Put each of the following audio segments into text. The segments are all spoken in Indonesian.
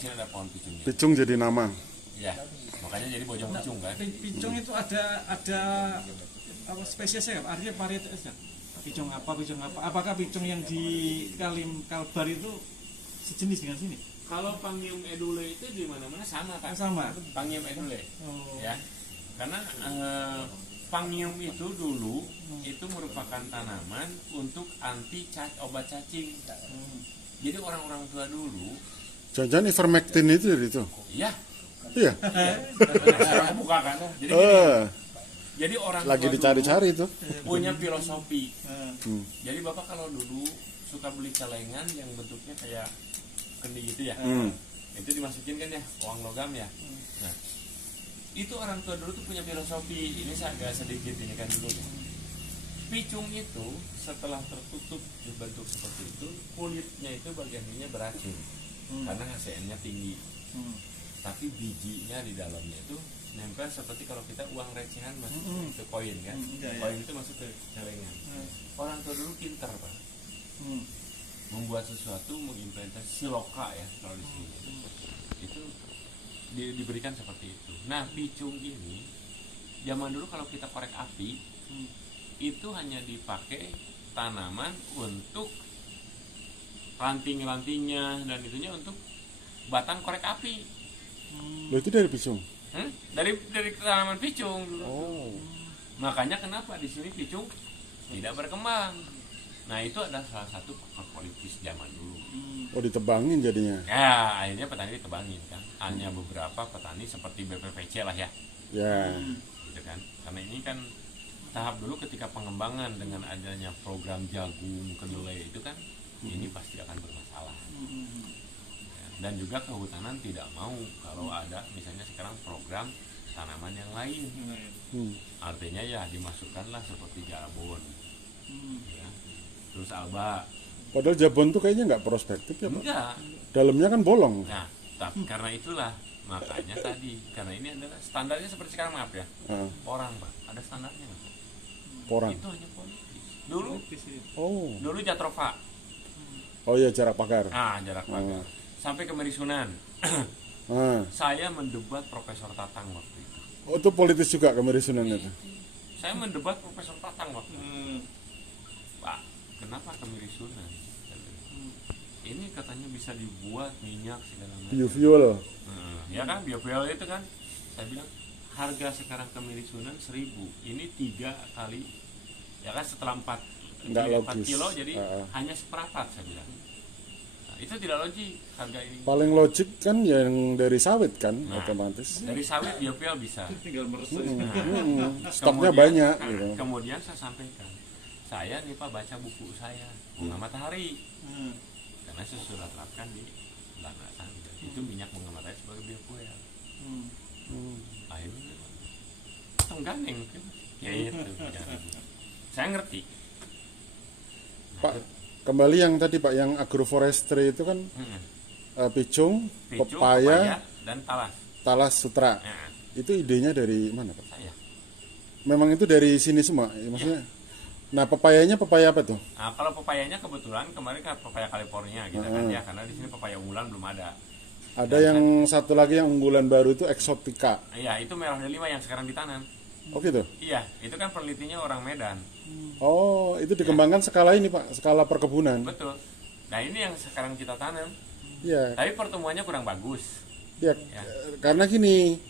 sini ada pohon picungnya. Picung jadi nama. Ya, makanya jadi bojong picung kan. Picung itu ada apa spesiesnya, artinya varietasnya. Picung apa? Apakah picung yang di Kalbar itu sejenis dengan sini? Kalau Pangium edule itu di mana-mana sama Pak. Sama. Pangium edule. Oh. Ya. Karena Pangium itu dulu itu merupakan tanaman untuk anti obat cacing. Jadi orang-orang tua dulu, Jangan-jangan ivermectin itu dari itu. iya. Iya. Sekarang buka kan. Jadi gini, jadi orang Lagi tua dicari-cari itu. dulu punya filosofi. Jadi Bapak kalau dulu suka beli celengan yang bentuknya kayak kendi gitu ya. Itu dimasukin kan ya, uang logam ya. Nah, itu orang tua dulu tuh punya filosofi. Ini saya agak sedikit ini kan dulu. Picung itu setelah tertutup dibentuk seperti itu, kulitnya itu bagian ininya beracun. Karena HCN-nya tinggi. Tapi bijinya di dalamnya itu nempel seperti kalau kita uang recehan masuk ke koin kan. Koin itu masuk ke celengan. Orang tua dulu pintar Pak. Membuat sesuatu, mengimplementasi siloka ya kalau di sini. Itu diberikan seperti itu. Nah, picung ini zaman dulu kalau kita korek api itu hanya dipakai tanaman untuk ranting-rantingnya dan itunya untuk batang korek api. Loh, itu dari picung. Dari tanaman picung dulu. Oh. Makanya kenapa di sini picung tidak berkembang. Nah, itu adalah salah satu faktor politis zaman dulu. Oh, ditebangin jadinya. Ya, akhirnya petani ditebangin kan. Hanya beberapa petani seperti BPPC lah ya. Ya. Gitu kan. Karena ini kan tahap dulu ketika pengembangan dengan adanya program jagung, kedelai itu kan ini pasti akan bermasalah. Dan juga kehutanan tidak mau kalau ada misalnya sekarang program tanaman yang lain. Artinya ya dimasukkanlah seperti jabon, ya. Terus alba. Padahal jabon tuh kayaknya nggak prospektif ya Pak. Enggak. Dalamnya kan bolong. Nah, tapi karena itulah makanya tadi karena ini adalah standarnya seperti sekarang maaf ya. Orang Pak, ada standarnya nggak? Porang. Itu hanya politis. Dulu, Oh. dulu Jatrofa. Oh iya, jarak pagar. Jarak pagar. Sampai ke Merisunan. Saya mendebat Profesor Tatang waktu itu. Oh, itu politis juga kemerisunan itu. Saya mendebat Profesor Tatang waktu itu. Pak, kenapa Kemerisunan? Ini katanya bisa dibuat minyak segala macam. Biofuel. Ya kan, biofuel itu kan. Saya bilang harga sekarang Kemerisunan 1.000. Ini 3 kali. Ya kan setelah 4 kilo jadi hanya seperempat saya bilang. Itu tidak logik harga ini. Paling logik kan yang dari sawit kan, otomatis. Dari sawit biofuel bisa. Tinggal meresap. Stoknya banyak. Gitu. Kemudian saya sampaikan, saya nih Pak baca buku saya Bunga Matahari, karena saya sudah terapkan di Lanatan. Itu minyak bunga matahari sebagai biofuel. Akhirnya tengganeng, ya itu. Saya ngerti. Pak, kembali yang tadi Pak, yang agroforestry itu kan picung, pepaya, dan talas. Talas sutra. Itu idenya dari mana Pak? Saya. Memang itu dari sini semua, maksudnya. Nah, pepayanya pepaya apa tuh? Nah, kalau pepayanya kebetulan kemarin kan pepaya California gitu kan ya, karena di sini pepaya unggulan belum ada. Ada dan yang satu lagi yang unggulan baru itu eksotika. Iya, itu merah delima yang sekarang ditanam. Oh gitu? Iya, itu kan penelitinya orang Medan. Oh, itu dikembangkan skala ini Pak, skala perkebunan. Betul. Nah, ini yang sekarang kita tanam. Iya. Tapi pertumbuhannya kurang bagus. Ya, karena gini,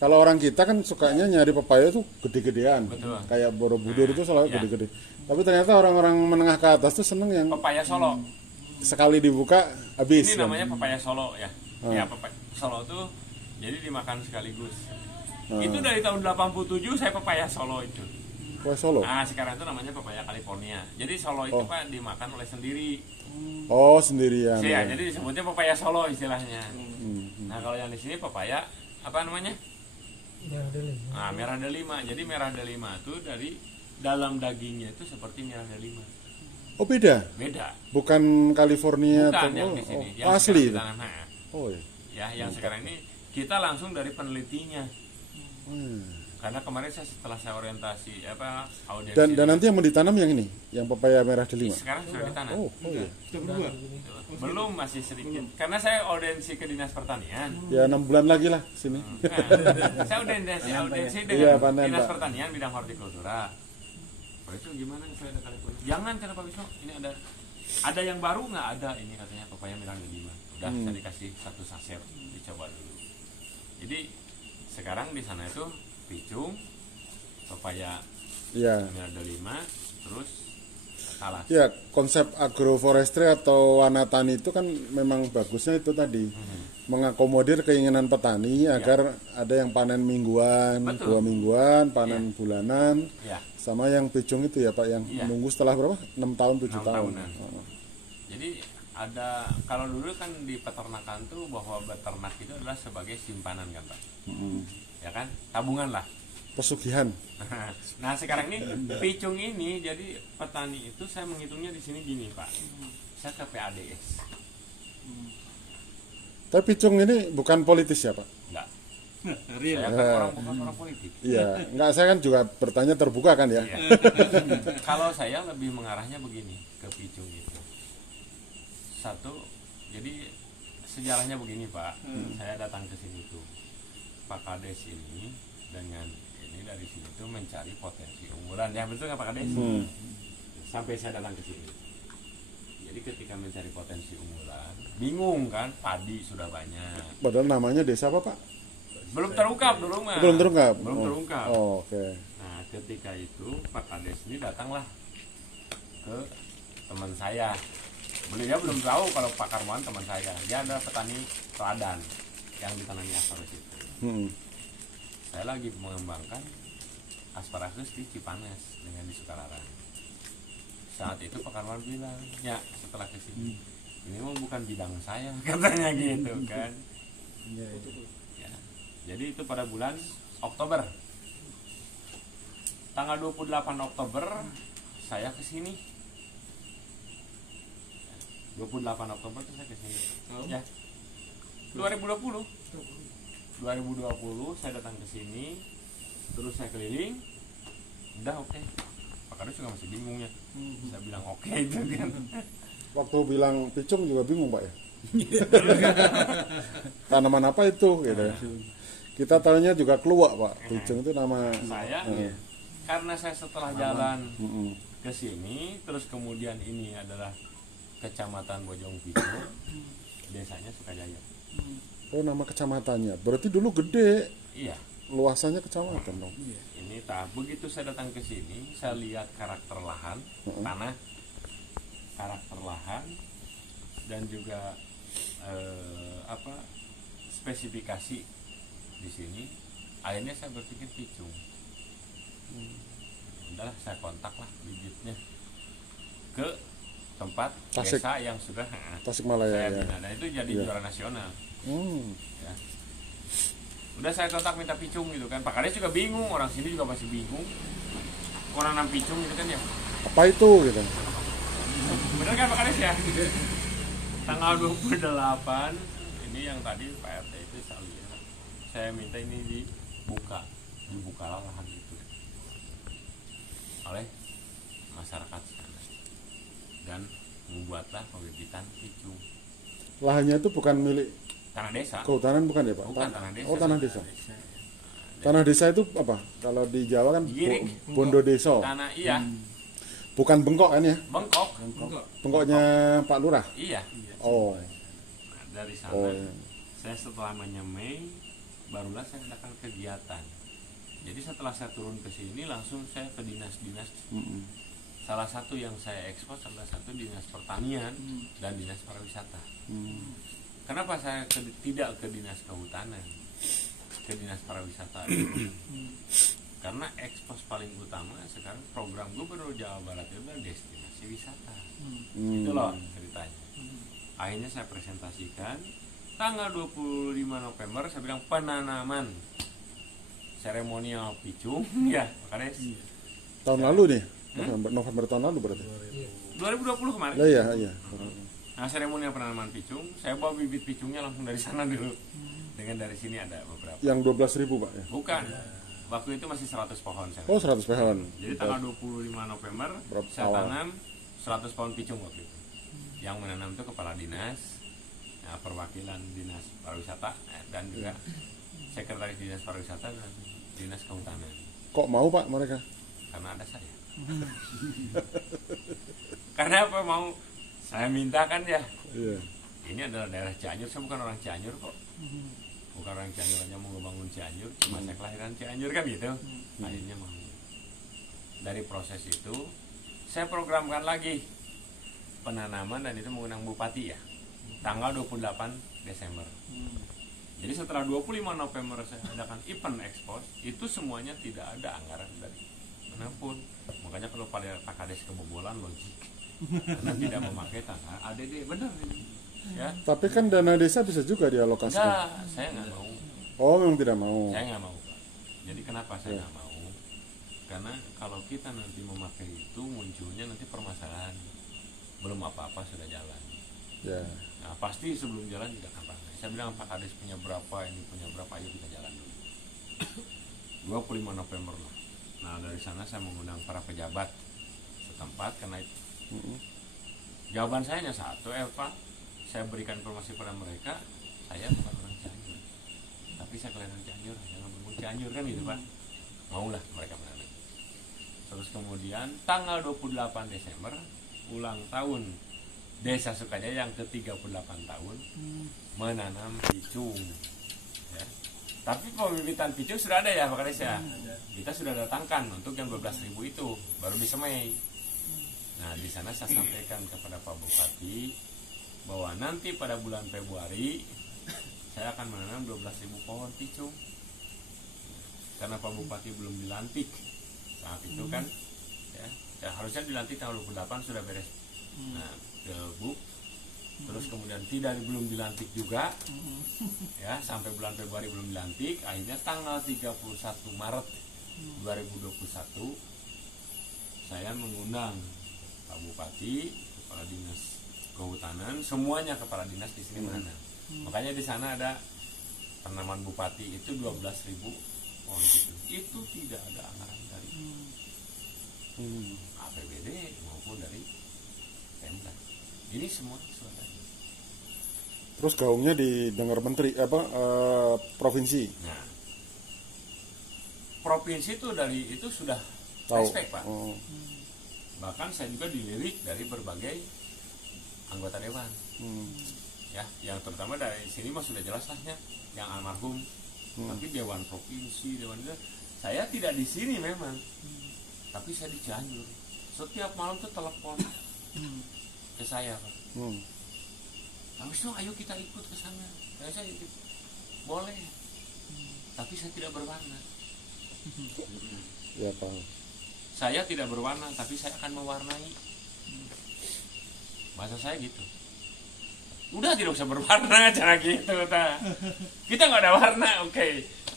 kalau orang kita kan sukanya nyari pepaya tuh gede-gedean. Betul. Kayak Borobudur itu selalu gede-gede. Tapi ternyata orang-orang menengah ke atas tuh seneng yang pepaya Solo. Sekali dibuka habis. Ini namanya pepaya Solo ya. Ya, pepaya Solo tuh jadi dimakan sekaligus. Itu dari tahun 87 saya pepaya Solo itu. Pepaya Solo? Nah, sekarang itu namanya pepaya California. Jadi Solo itu Pak dimakan oleh sendiri. Oh, sendirian. Ya, jadi disebutnya pepaya Solo istilahnya. Nah, kalau yang di sini pepaya apa namanya? Merah delima. Nah, merah delima. Jadi merah delima itu dari dalam dagingnya itu seperti merah delima. Oh, beda? Beda. Bukan California Bukan atau yang di sini. Yang asli. Oh iya. Ya, yang sekarang ini kita langsung dari penelitinya. Karena kemarin setelah saya orientasi audiensi. Dan nanti yang mau ditanam yang ini, yang pepaya merah delima. Sekarang sudah ditanam. Oh iya. Sudah berbuah. Belum, masih sedikit. Karena saya audiensi ke Dinas Pertanian. Ya 6 bulan lagi lah sini. Nah, saya audiensi dengan Iya, panen, Dinas Pak. Pertanian bidang hortikultura. Pak Wisnu gimana saya ada kali kulit? Jangan kata Pak Wisnu, ini ada yang baru nggak ada ini katanya pepaya merah delima. Udah saya dikasih 1 saset dicoba dulu. Jadi sekarang di sana itu picung, pepaya Iya. merah delima, terus talas. Ya, konsep agroforestry atau wanatani itu kan memang bagusnya itu tadi. Mengakomodir keinginan petani agar ada yang panen mingguan, Betul. 2 mingguan, panen bulanan. Ya, Sama yang picung itu ya Pak, yang Iya. nunggu setelah berapa? 6 tahun, 7 6 tahun. tahunan. Oh. jadi ada, kalau dulu kan di peternakan tuh bahwa beternak itu adalah sebagai simpanan kan Pak, ya kan, tabungan lah. Pesugihan. Nah sekarang ini picung ini, jadi petani itu saya menghitungnya di sini gini Pak, saya ke PADS, Tapi picung ini bukan politis ya Pak? enggak, Real. saya kan bukan orang politik. Iya, enggak, saya kan juga bertanya terbuka kan ya. Iya. Kalau saya lebih mengarahnya begini ke picung itu. Satu, jadi sejarahnya begini Pak, saya datang ke sini tuh, Pak Kades ini dengan ini dari sini tuh mencari potensi unggulan, ya betul nggak Pak Kades? Sampai saya datang ke sini. Jadi ketika mencari potensi unggulan, bingung kan, padi sudah banyak, Padahal namanya desa apa Pak? belum terungkap dulu mah. Belum terungkap. Belum terungkap. Oh, oke. Nah ketika itu Pak Kades ini datanglah ke teman saya. Beliau belum tahu kalau Pak Karman teman saya. Dia adalah petani teladan yang ditanami asparagus itu. Saya lagi mengembangkan asparagus di Cipanas dengan di Sukararang. Saat itu Pak Karman bilang, ya setelah kesini, ini mah bukan bidang saya, katanya gitu kan. Ya. Jadi itu pada bulan Oktober. Tanggal 28 Oktober saya kesini. 28 Oktober itu saya kesini. Ya. 2020 saya datang ke sini, terus saya keliling, udah oke. Pak Kades juga masih bingung ya. Saya bilang oke itu kan. Waktu bilang picung juga bingung Pak ya. Tanaman apa itu gitu ya. Kita tahunya juga keluak Pak. Picung itu nama Saya karena saya setelah jalan ke sini, terus kemudian ini adalah Kecamatan Bojong Picung, desanya Sukajaya. Oh, nama kecamatannya. Berarti dulu gede. Iya. Luasannya kecamatan dong. Ini begitu saya datang ke sini, saya lihat karakter lahan, tanah, karakter lahan, dan juga spesifikasi di sini. Akhirnya saya berpikir picung. Udahlah, saya kontak lah bibitnya ke tempat Tasik. desa yang sudah Tasikmalaya saya ya. bina. Dan itu jadi juara nasional. Ya. Udah saya kontak minta picung gitu kan. Pak Kades juga bingung, orang sini juga masih bingung. Orang nanam picung gitu kan ya. Apa itu gitu? Bener kan Pak Kades ya? Tanggal 28 ini yang tadi Pak RT itu saya lihat. Saya minta ini dibuka lahan itu oleh masyarakat sana. Dan membuatlah pembibitan picung. Lahannya itu bukan milik Tanah desa. kehutanan bukan ya Pak? Bukan tanah desa. Oh, tanah desa. Tanah desa itu apa? Kalau di Jawa kan Giring. Bondo Deso. Tanah iya, Bukan bengkok kan ya? bengkok. Bengkoknya Pak Lurah. Iya. Oh. Nah, dari sana Oh, iya. saya setelah menyemai barulah saya adakan kegiatan. Jadi setelah saya turun ke sini langsung saya ke dinas-dinas. Salah satu yang saya ekspos adalah satu dinas pertanian dan dinas pariwisata. Kenapa saya tidak ke dinas kehutanan, ke dinas pariwisata? Karena ekspos paling utama sekarang program Gubernur Jawa Barat itu adalah destinasi wisata. Itu loh ceritanya. Akhirnya saya presentasikan tanggal 25 November, saya bilang penanaman seremonial picung ya Pak Kades. Tahun lalu nih. November tahun lalu berarti. 2020 kemarin. Iya. Nah, seremonial penanaman picung, saya bawa bibit picungnya langsung dari sana dulu. Dengan dari sini ada beberapa. Yang 12.000 Pak ya. Bukan. waktu itu masih 100 pohon saya. Oh, 100 pohon. Jadi tanggal 25 November saya tanam 100 pohon picung waktu itu. Yang menanam itu kepala dinas, ya, perwakilan dinas pariwisata dan juga sekretaris dinas pariwisata dan dinas kehutanan. Kok mau Pak mereka? Karena ada saya. Karena apa mau? Saya minta kan ya. Iya. Ini adalah daerah Cianjur, saya bukan orang Cianjur kok. Bukan orang Cianjur hanya mau ngebangun Cianjur, cuma saya kelahiran Cianjur kan gitu. Akhirnya mau. Dari proses itu, saya programkan lagi penanaman dan itu mengundang bupati ya. Tanggal 28 Desember. Jadi setelah 25 November saya adakan event expose, itu semuanya tidak ada anggaran dari manapun. Makanya kalau pada Pak Kades kebobolan logik. Karena tidak memakai tanah ADD, benar ini. Ya. Tapi kan dana desa bisa juga dialokasikan. Enggak, saya nggak mau. Oh, memang tidak mau. Saya nggak mau, Pak. Jadi kenapa saya nggak mau? Karena kalau kita nanti memakai itu munculnya nanti permasalahan. Belum apa-apa sudah jalan. Ya. Nah, pasti sebelum jalan juga akan ramai. Saya bilang Pak Kades punya berapa, ini punya berapa, ayo kita jalan dulu. 25 November lah. Nah dari sana saya mengundang para pejabat setempat karena itu. Jawaban saya hanya satu, Pak. Saya berikan informasi pada mereka, saya bukan orang Cianjur, tapi saya kelahiran Cianjur, jangan bangun Cianjur kan gitu Pak. Maulah mereka menanam. Terus kemudian tanggal 28 Desember ulang tahun Desa Sukajaya yang ke-38 tahun menanam picung. Ya. Tapi pembibitan picung sudah ada ya Pak Kades ya. Kita sudah datangkan untuk yang 12.000 itu baru disemai. Nah di sana saya sampaikan kepada Pak Bupati bahwa nanti pada bulan Februari saya akan menanam 12.000 pohon picung. Karena Pak Bupati belum dilantik saat itu kan, ya harusnya dilantik tanggal 28 sudah beres. Nah, debuk, terus kemudian belum dilantik juga, ya sampai bulan Februari belum dilantik. Akhirnya tanggal 31 Maret 2021 saya mengundang Pak Bupati, kepala dinas kehutanan, semuanya kepala dinas di sini menanam. Makanya di sana ada tanaman bupati itu 12.000 pohon picung. Itu tidak ada anggaran dari APBD maupun dari Pemda. Ini semua sudah. Terus gaungnya didengar menteri provinsi. Nah, provinsi itu dari itu sudah Tahu. respect Pak. Bahkan saya juga dilirik dari berbagai anggota dewan, ya, yang terutama dari sini mah sudah jelas lahnya, yang almarhum, tapi dewan provinsi, dewan itu, saya tidak di sini memang, tapi saya di Cianjur. Setiap malam tuh telepon ke saya, Pak. Habis itu ayo kita ikut ke sana. Saya ikut, boleh, tapi saya tidak berwarna. Ya Pak. Saya tidak berwarna, tapi saya akan mewarnai. Bahasa saya gitu. Udah tidak usah berwarna cara gitu ta. Kita nggak ada warna, oke.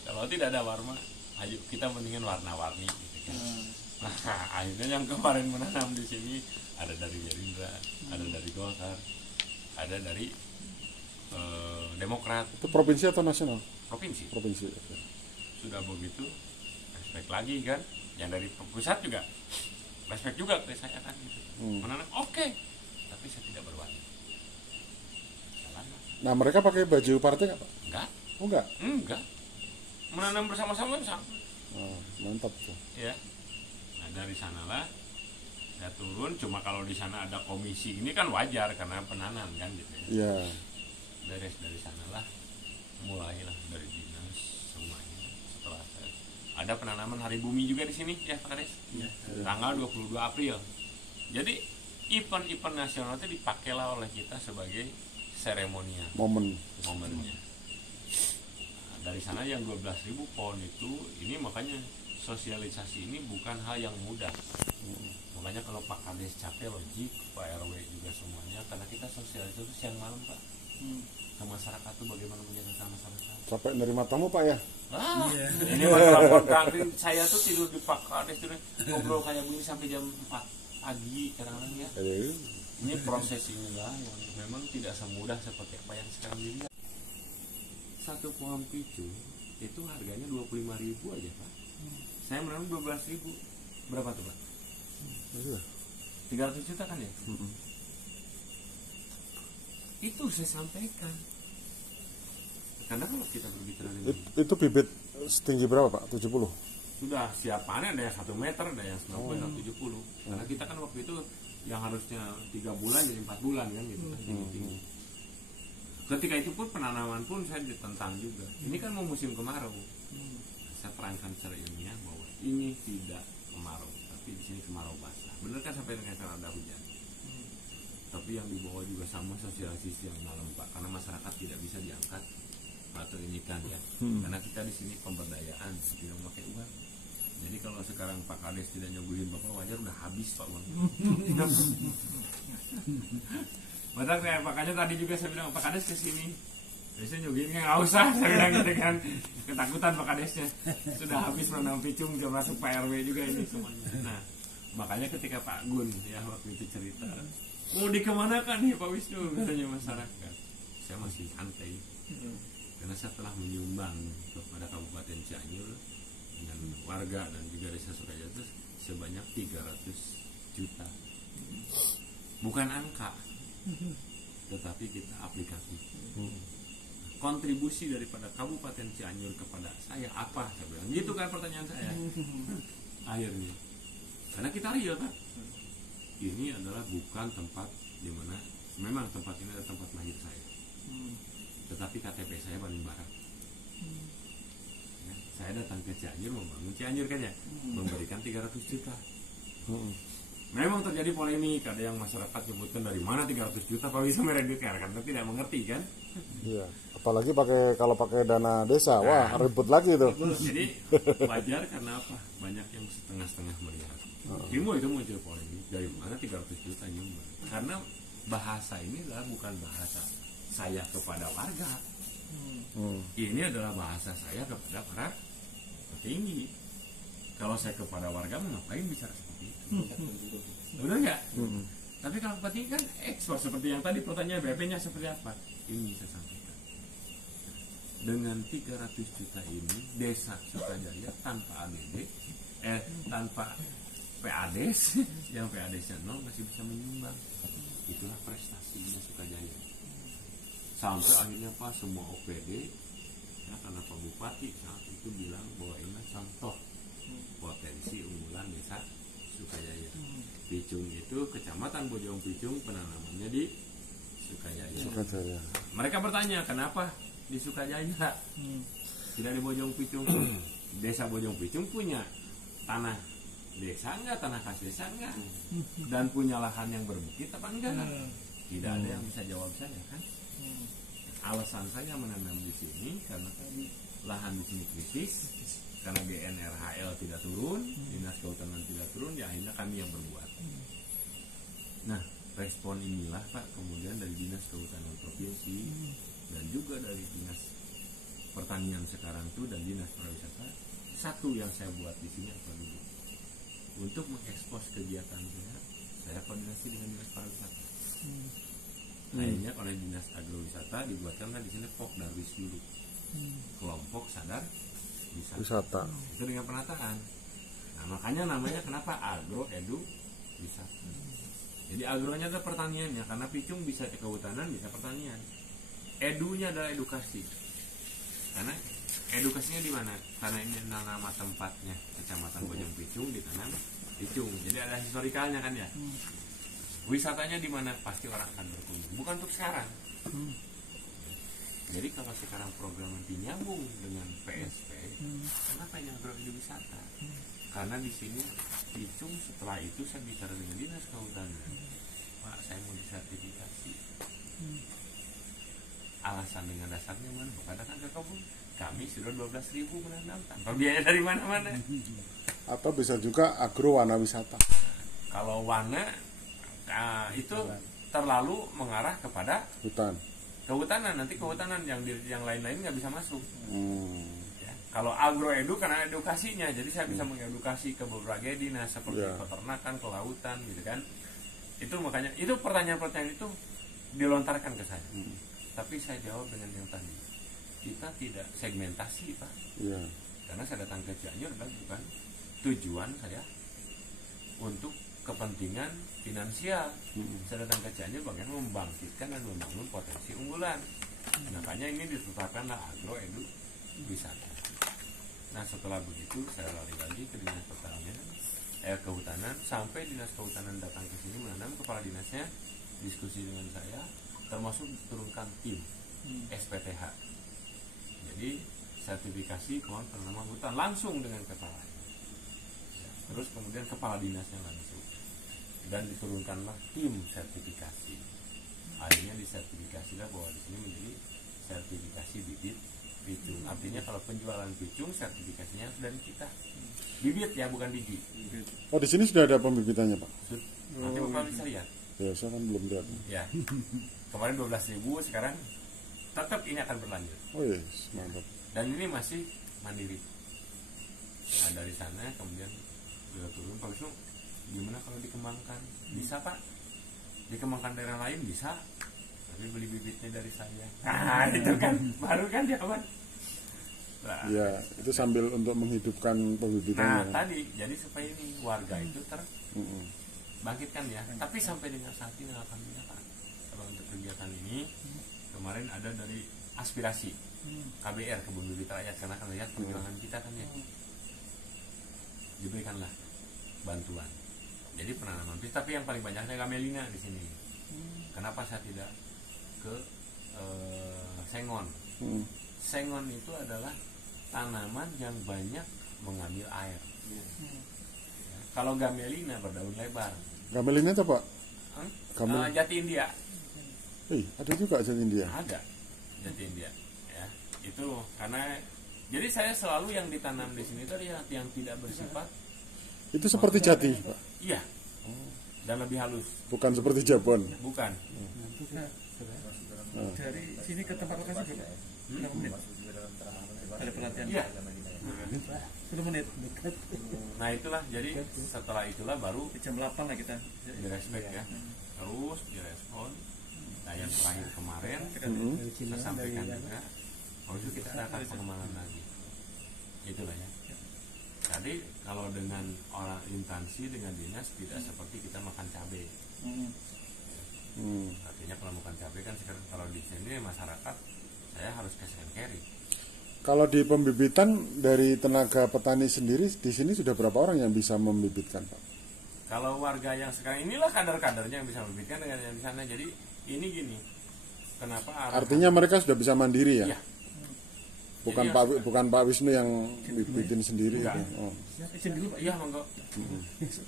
Kalau tidak ada warna, ayo kita mendingan warna-warni gitu kan. Nah, akhirnya yang kemarin menanam di sini ada dari Gerindra, ada dari Golkar, ada dari Demokrat. Itu provinsi atau nasional? Provinsi. Provinsi. Sudah begitu, respect lagi kan. Yang dari pusat juga respect juga ke saya kan gitu. Menanam oke. Tapi saya tidak berwarna. Nah mereka pakai baju partai nggak Pak? Enggak. Oh enggak? Enggak. Menanam bersama-sama sama. Oh, mantap tuh. Ya. Nah dari sanalah saya turun. Cuma kalau di sana ada komisi ini kan wajar karena penanam kan gitu ya. Iya. Beres dari sanalah mulailah dari dinas semuanya. Setelah saya ada penanaman hari bumi juga di sini ya Pak Kades. Ya. Tanggal 22 April. Jadi event-event nasional itu dipakailah oleh kita sebagai seremonial momennya. Nah, dari sana yang 12.000 pohon itu, ini makanya sosialisasi ini bukan hal yang mudah. Makanya kalau Pak Kades capek logik, Pak RW juga semuanya, karena kita sosialisasi siang malam Pak. Ke masyarakat itu bagaimana menjaga masyarakat. Capek nerima tamu Pak ya? Ini masalah kontrakting saya tuh tidur di Pak Kades tuh ngobrol kayak begini sampai jam 4 pagi kadang-kadang ya. Ini proses inilah yang memang tidak semudah seperti apa yang sekarang dilihat. Satu pohon picung itu harganya 25.000 aja Pak. Saya menanam 12.000. Berapa tuh Pak? Iya. 300 juta kan ya? Itu saya sampaikan. Karena kalau kita berbicara dengan Itu bibit setinggi berapa Pak? 70? sudah siap panen, ada yang 1 meter, ada yang 90, ada yang 70. Karena kita kan waktu itu yang harusnya 3 bulan jadi 4 bulan kan gitu kan. Tinggi. Ketika itu pun penanaman pun saya ditentang juga. Ini kan mau musim kemarau. Saya terangkan secara ilmiah bahwa ini tidak kemarau, tapi di sini kemarau basah. Benar kan sampai dengan sekarang ada hujan. Tapi yang dibawa juga sama sosialisasi yang dalam Pak, karena masyarakat tidak bisa diangkat atau ini kan ya. Karena kita di sini pemberdayaan, tidak pakai uang. Jadi kalau sekarang Pak Kades tidak nyogulin Bapak, wajar udah habis Pak uang. Padahal kayak Pak Kades tadi juga saya bilang Pak Kades kesini. Biasanya nyogulin nggak usah, saya bilang gitu kan. Ketakutan Pak Kadesnya. Sudah habis menanam picung, jam masuk Pak RW juga ini semuanya. Nah, makanya ketika Pak Gun ya waktu itu cerita, mau dikemanakan nih Pak Wisnu katanya masyarakat. Saya masih santai. Karena saya telah menyumbang kepada Kabupaten Cianjur dengan warga dan juga Desa Sukajaya sebanyak 300 juta. Bukan angka, tetapi kita aplikatif. Kontribusi daripada Kabupaten Cianjur kepada saya apa? Saya bilang gitu kan pertanyaan saya. Akhirnya, karena kita real kan, ini adalah bukan tempat di mana memang tempat ini adalah tempat lahir saya. Tetapi KTP saya Bandung Barat. Ya, saya datang ke Cianjur membangun Cianjur kan ya, memberikan 300 juta. Memang terjadi polemik, ada yang masyarakat nyebutkan dari mana 300 juta Pak bisa mereditkan, karena tidak mengerti kan. Iya, apalagi kalau pakai dana desa, wah ribut lagi tuh. Jadi wajar karena apa? Banyak yang setengah-setengah melihat. Itu muncul polemik, dari mana 300 juta nyumbang? Karena bahasa ini adalah bukan bahasa saya kepada warga. Ini adalah bahasa saya kepada para petinggi. Kalau saya kepada warga ngapain bicara seperti itu? Benar nggak? Tapi kalau petinggi kan ekspor seperti yang tadi pertanyaan BP-nya seperti apa? Ini saya sampaikan. Dengan 300 juta ini Desa Sukajaya tanpa ADD, tanpa PADES, yang PADES-nya 0 masih bisa menyumbang. Itulah prestasinya Sukajaya. Sampai akhirnya Pak semua OPD ya, karena Pak Bupati saat itu bilang bahwa ini contoh potensi unggulan Desa Sukajaya. Picung itu Kecamatan Bojong Picung, penanamannya di Sukajaya. Mereka bertanya kenapa di Sukajaya, tidak di Bojong Picung? Desa Bojong Picung punya tanah desa enggak, tanah khas desa enggak, dan punya lahan yang berbukit apa enggak? Tidak ada yang bisa jawab saya kan. Alasan saya menanam di sini karena tadi lahan di sini kritis, karena DNRHL tidak turun, Dinas Kehutanan tidak turun, ya akhirnya kami yang berbuat. Nah, respon inilah Pak kemudian dari Dinas Kehutanan Provinsi dan juga dari Dinas Pertanian sekarang itu dan Dinas Pariwisata. Satu yang saya buat di sini apa dulu? Untuk mengekspos kegiatan saya koordinasi dengan Dinas Pariwisata. Akhirnya oleh Dinas Agrowisata dibuatkanlah di sini Pok Darwis dulu, kelompok sadar wisata. Itu dengan penataan. Nah makanya namanya kenapa Agro Edu Wisata. Jadi agronya adalah pertaniannya, karena Picung bisa kehutanan, bisa pertanian. Edunya adalah edukasi. Karena edukasinya di mana? Karena ini nama tempatnya Kecamatan Bojong Picung, ditanam Picung. Jadi ada historikalnya kan ya. Wisatanya di mana? Pasti orang akan berkunjung. Bukan untuk sekarang. Jadi kalau sekarang program nanti nyambung dengan PSP, kenapa yang Agro Wisata? Karena di sini Picung setelah itu saya bicara dengan Dinas Kehutanan. Pak, saya mau disertifikasi. Alasan dengan dasarnya mana? Katakan ke kebun. Kami sudah 12.000 menanam tanpa biaya dari mana-mana. Atau bisa juga agro wana wisata. Kalau wana itu terlalu mengarah kepada kehutanan. Nanti kehutanan yang lain-lain nggak bisa masuk. Ya. Kalau agro edu karena edukasinya, jadi saya bisa mengedukasi ke berbagai dinas seperti peternakan, kelautan, gitu kan. Itu makanya itu pertanyaan-pertanyaan itu dilontarkan ke saya. Tapi saya jawab dengan yang tadi. Kita tidak segmentasi Pak. Karena saya datang ke Cianjur adalah bukan tujuan saya untuk kepentingan finansial. Saya datang ke Cianjur bagaimana membangkitkan dan membangun potensi unggulan. Makanya ini ditetapkanlah agro edu wisata. Nah setelah begitu saya lari lagi ke dinas pertanian, kehutanan, sampai dinas kehutanan datang ke sini menanam, kepala dinasnya diskusi dengan saya, termasuk turunkan tim SPTH. Jadi sertifikasi pohon penanaman hutan langsung dengan kepala. Terus kemudian kepala dinasnya langsung, dan diturunkanlah tim sertifikasi. Akhirnya disertifikasilah bahwa di sini menjadi sertifikasi bibit picung. Artinya kalau penjualan picung sertifikasinya dari kita. Bibit ya, bukan biji. Oh, di sini sudah ada pembibitannya, Pak? Nanti Bapak bisa lihat. Ya, saya kan belum lihat. Ya. Kemarin 12.000, sekarang tetap ini akan berlanjut. Oh yes, mantap. Dan ini masih mandiri. Nah dari sana kemudian sudah turun, Pak Wisnu, gimana kalau dikembangkan? Bisa Pak, dikembangkan daerah lain bisa, tapi beli bibitnya dari saya. Nah itu kan baru kan jawaban. Nah, ya itu sambil untuk menghidupkan pembibitannya. Nah tadi jadi supaya ini warga itu terbangkitkan ya. Tapi sampai dengan saat ini alhamdulillah Pak, kalau untuk kegiatan ini kemarin ada dari aspirasi KBR, Kebun Bibit Rakyat, karena kan lihat perjuangan kita kan ya, diberikanlah bantuan. Jadi penanaman pis, tapi yang paling banyaknya gamelina di sini. Kenapa saya tidak ke sengon? Sengon itu adalah tanaman yang banyak mengambil air. Ya. Kalau gamelina berdaun lebar. Gamelina itu Pak? Jati India. Ada juga jati India. Ada jati India. Ya, itu karena jadi saya selalu yang ditanam di sini itu yang tidak bersifat. Itu seperti jati, Pak? Iya. Dan lebih halus. Bukan seperti jabon. Bukan. Dari sini ke tempat lokasi berapa? Berapa menit? Ada pelatihan? Iya. 10 menit. Nah itulah, jadi setelah itulah baru jam 8 lah kita direspek ya. Terus direspon. Nah yang terakhir kemarin kita sampaikan juga, harus kita akan pengembangan lagi. Itulah ya. Jadi kalau dengan orang instansi, dengan dinas tidak seperti kita makan cabai. Artinya kalau makan cabai kan sekarang kalau di sini masyarakat saya harus cash and carry. Kalau di pembibitan dari tenaga petani sendiri di sini sudah berapa orang yang bisa membibitkan, Pak? Kalau warga yang sekarang inilah kader-kadernya yang bisa membibitkan dengan yang di sana. Jadi ini gini, kenapa? Artinya mereka sudah bisa mandiri ya? Iya. Bukan Pak Wisnu yang bibitin sendiri itu. Oh. Izin dulu Pak. Iya monggo.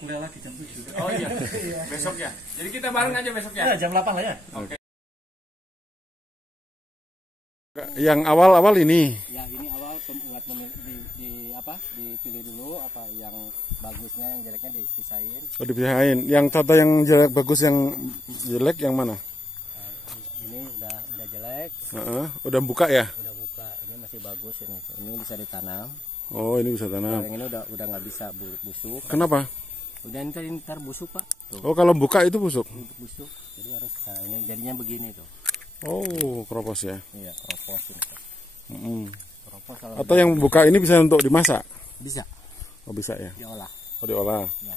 Kuliah lagi jam 7. Oh iya. Besok ya. Jadi kita bareng aja besok ya. Jam 8 lah ya. Oke. Yang awal-awal ini. Ya ini awal buat dipilih dulu apa yang bagusnya, yang jeleknya dipisahin. Oh, dipisahin. Yang contoh yang jelek bagus, yang jelek yang mana? Ini udah jelek. Udah buka ya? Udah buka. Ini masih bagus ini. Ini bisa ditanam. Oh, ini bisa tanam. Yang ini udah nggak bisa busuk. Kenapa? Udah ntar busuk Pak. Tuh. Oh, kalau buka itu busuk. Busuk. Jadi harus ini jadinya begini tuh. Oh, keropos ya. Iya, keropos ini Pak. Keropos kalau atau yang buka ini bisa untuk dimasak? Bisa. Oh, bisa ya. Diolah. Oh, diolah. Ya.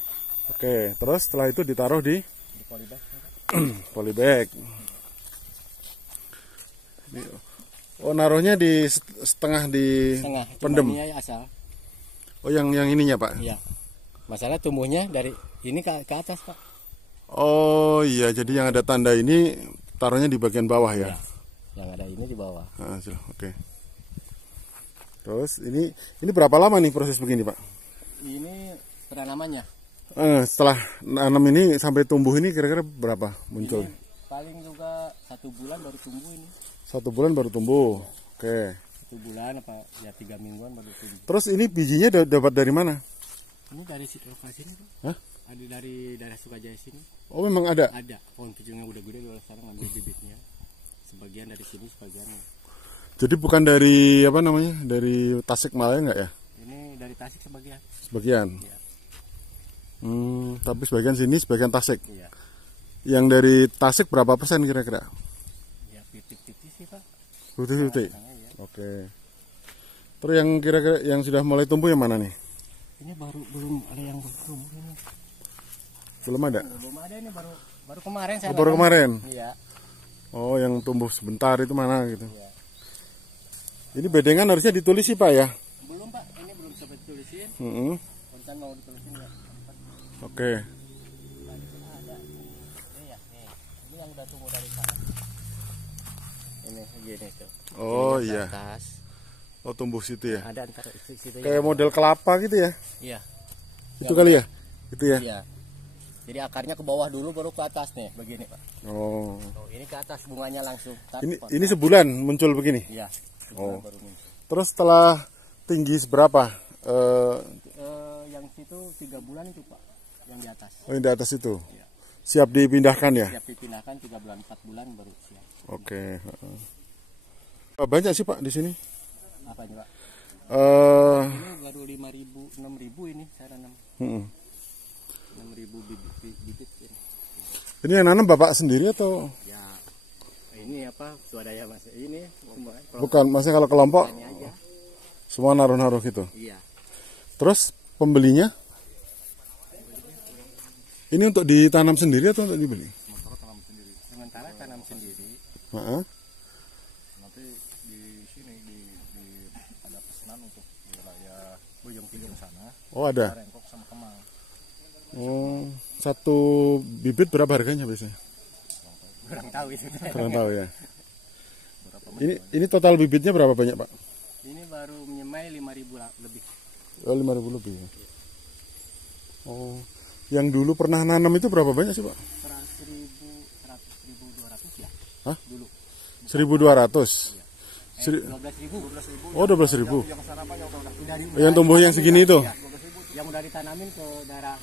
Oke, terus setelah itu ditaruh di polybag. polybag. Oh, naruhnya di setengah pendem. Ya, asal. Oh, yang ininya Pak? Iya. Masalah tumbuhnya dari ini ke atas Pak. Oh iya, jadi yang ada tanda ini taruhnya di bagian bawah ya? Iya. Yang ada ini di bawah. Oke. Terus ini berapa lama nih proses begini Pak? Ini penanamannya. Setelah nanam ini sampai tumbuh ini kira-kira berapa muncul? Ini paling juga 1 bulan baru tumbuh ini. 1 bulan baru tumbuh. Oke. 1 bulan apa ya 3 mingguan baru tumbuh. Terus ini bijinya dapat dari mana? Ini dari lokasi ini tuh. Hah? Ada dari daerah Sukajaya sini. Oh, memang ada? Ada. Pohon picungnya udah gede, di sana ngambil bibitnya. Sebagian dari sini, sebagian. Jadi bukan dari apa namanya? Dari Tasikmalaya enggak ya? Ini dari Tasik sebagian. Sebagian. Iya. Tapi sebagian sini, sebagian Tasik. Iya. Yang dari Tasik berapa persen kira-kira? Ya 50-50 sih Pak. 50-50. Ya. Oke. Terus yang kira-kira yang sudah mulai tumbuh yang mana nih? Ini belum ada yang tumbuh ini. Belum ada. Belum ada ini baru kemarin saya. Oh, baru kemarin. Iya. Oh, yang tumbuh sebentar itu mana gitu. Iya. Ini bedengan harusnya ditulis sih Pak ya? Belum Pak, ini belum sempat tulisin. Barusan mau ditulisin ya. Oke. Ada. Ini ya, nih. Ini yang udah tumbuh dari sana. Ini gini tuh. Oh Ini iya. atas. Oh, tumbuh situ ya. Ada antar situ Kayak model kelapa gitu ya? Iya. Itu kali ya? Itu ya? Iya. Jadi akarnya ke bawah dulu baru ke atas nih, begini Pak. Oh. Tuh, ini ke atas bunganya langsung. Ini sebulan muncul begini. Iya. Oh. Baru muncul. Terus setelah tinggi seberapa? Yang situ 3 bulan itu Pak, yang di atas. Oh, yang di atas itu. Iya. Siap dipindahkan ya? Siap dipindahkan 3 bulan 4 bulan baru siap. Oke. Banyak sih Pak di sini. Apa ini Pak? Ini baru 5.000, 6.000 ini saya tanam. 6.000 bibit ini. Ini yang nanam Bapak sendiri atau? Ya, ini apa swadaya Mas? Ini Bukan, maksudnya kalau kelompok ini aja. semua naruh-naruh gitu. Iya. Terus pembelinya? Ini untuk ditanam sendiri atau untuk dibeli? Sementara tanam sendiri. Nanti di sini ada pesanan untuk wilayah Boyong sana. Oh, ada. Rengkok sama Kemang. Oh, satu bibit berapa harganya biasanya? Kurang tahu itu. Kurang tahu ya. Ini total bibitnya berapa banyak Pak? Ini baru menyemai 5.000 lebih. Oh, 5.000 lebih. Oh, yang dulu pernah nanam itu berapa banyak sih Pak? 100.200 ya. Hah? Dulu. 1.200. 12.000. Oh, 12.000. Yang sana Pak yang udah Yang tumbuh yang segini itu? Yang udah ditanamin ke daerah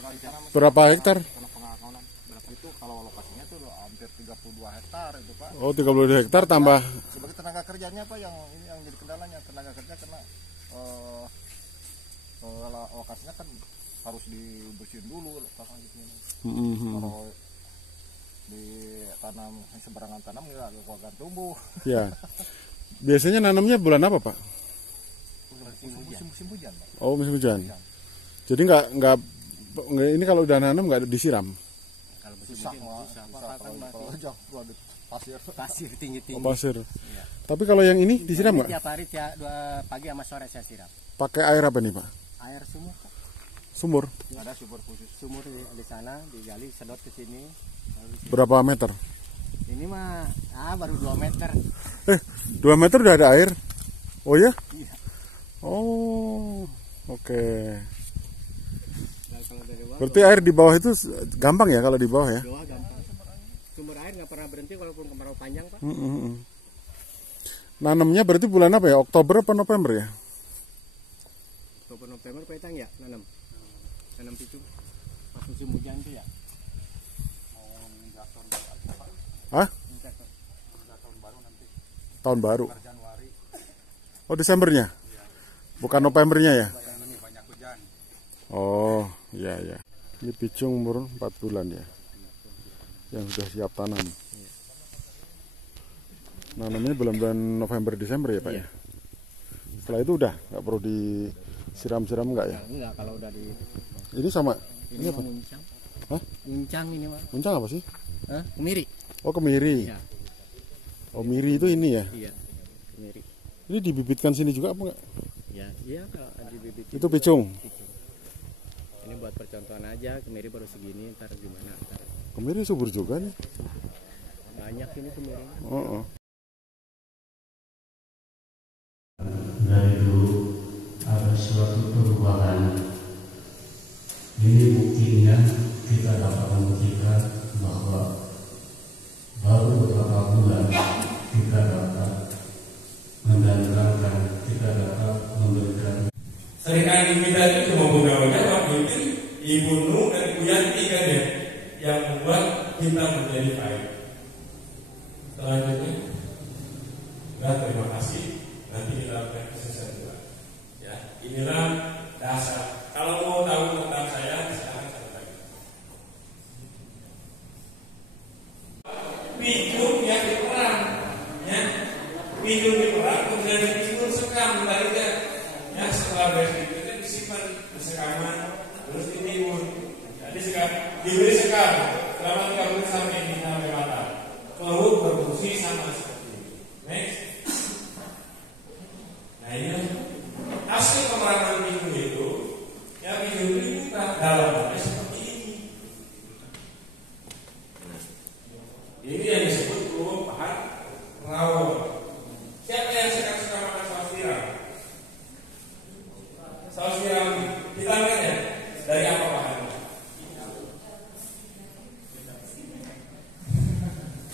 Berapa hektar? kena pengakuan berapa itu kalau lokasinya tuh hampir 32 hektar itu Pak. Oh, 32 hektar tambah. Sebagai tenaga kerjanya Pak yang ini yang jadi kendalanya tenaga kerja karena lokasinya kan harus dibersihin dulu tanah gitu. Kalau ditanam sembarangan tanam ya agak tumbuh. Ya. Biasanya nanamnya bulan apa Pak? Musim hujan Pak. Oh, musim hujan. Jadi nggak ini kalau udah nanam nggak disiram. Kalau musim Susah, hujan kalau jauh ada pasir tinggi-tinggi. Oh, pasir. Iya. Tapi kalau yang ini disiram nggak? Tiap hari pagi sama sore saya siram. Pakai air apa nih Pak? Air sumur Pak. Sumur. ada sumber khusus. Sumur di sana digali sedot ke sini. Berapa meter? Ini mah baru 2 meter. 2 meter udah ada air. Oh ya? Iya. Oh, oke. Nah, kalau dari bawah, Berarti air di bawah itu gampang ya kalau di bawah ya? doa gampang. Sumber air nggak pernah berhenti walaupun kemarau panjang Pak. Nanamnya berarti bulan apa ya? Oktober apa November ya? Oktober November petang ya nanam picu. Pas musim hujan tuh ya. Hah? Tahun baru. Oh, Desembernya? Bukan Novembernya ya? Oh, iya ya. Ini picung umur 4 bulan ya. Yang sudah siap tanam. Nanamnya bulan-bulan November Desember ya Pak ya? Setelah itu udah nggak perlu disiram-siram nggak ya? Enggak, kalau udah di Ini sama? ini apa? Muncang. Hah? Muncang ini Pak. Muncang apa sih? Kemiri. Oh, kemiri. Iya. Oh, miri itu ini ya? Iya. Kemiri. Ini dibibitkan sini juga apa enggak? Ya, iya kalau di bibit Itu picung. ini buat percontohan aja, kemiri baru segini, ntar gimana ntar. Kemiri subur juga nih. Banyak ini kemiri. Oh. Dari dulu ada suatu perubahan. Ini buktinya kita dapat membuktikan bahwa baru beberapa bulan kita dapat mendandakan, kita dapat memberikan. Seringkali kita itu cuma beberapa waktu itu Ibu Nuh dan Ibu Yanti kan ya yang membuat kita menjadi baik. Selanjutnya, terima kasih. Nanti kita lakukan kesesatan juga. Ya, inilah dasar. Kalau mau tahu tentang saya, silahkan cari lagi. Picung yang diperang, ya, picung diperang kemudian dipikul sekam baliknya. sekaman, terus ditimbun. Jadi diberi sekam selama 3 bulan sampai mata. Keluar berfungsi sama seperti ini. Next. Nah ini hasil pemerataan bitung itu, ya bitung ini bukan dalamnya seperti ini. Ini yang disebut keluar bahan rawon. Siapa yang suka makan saus tiram? Saus tiram kita lihat ya, dari apa bahannya?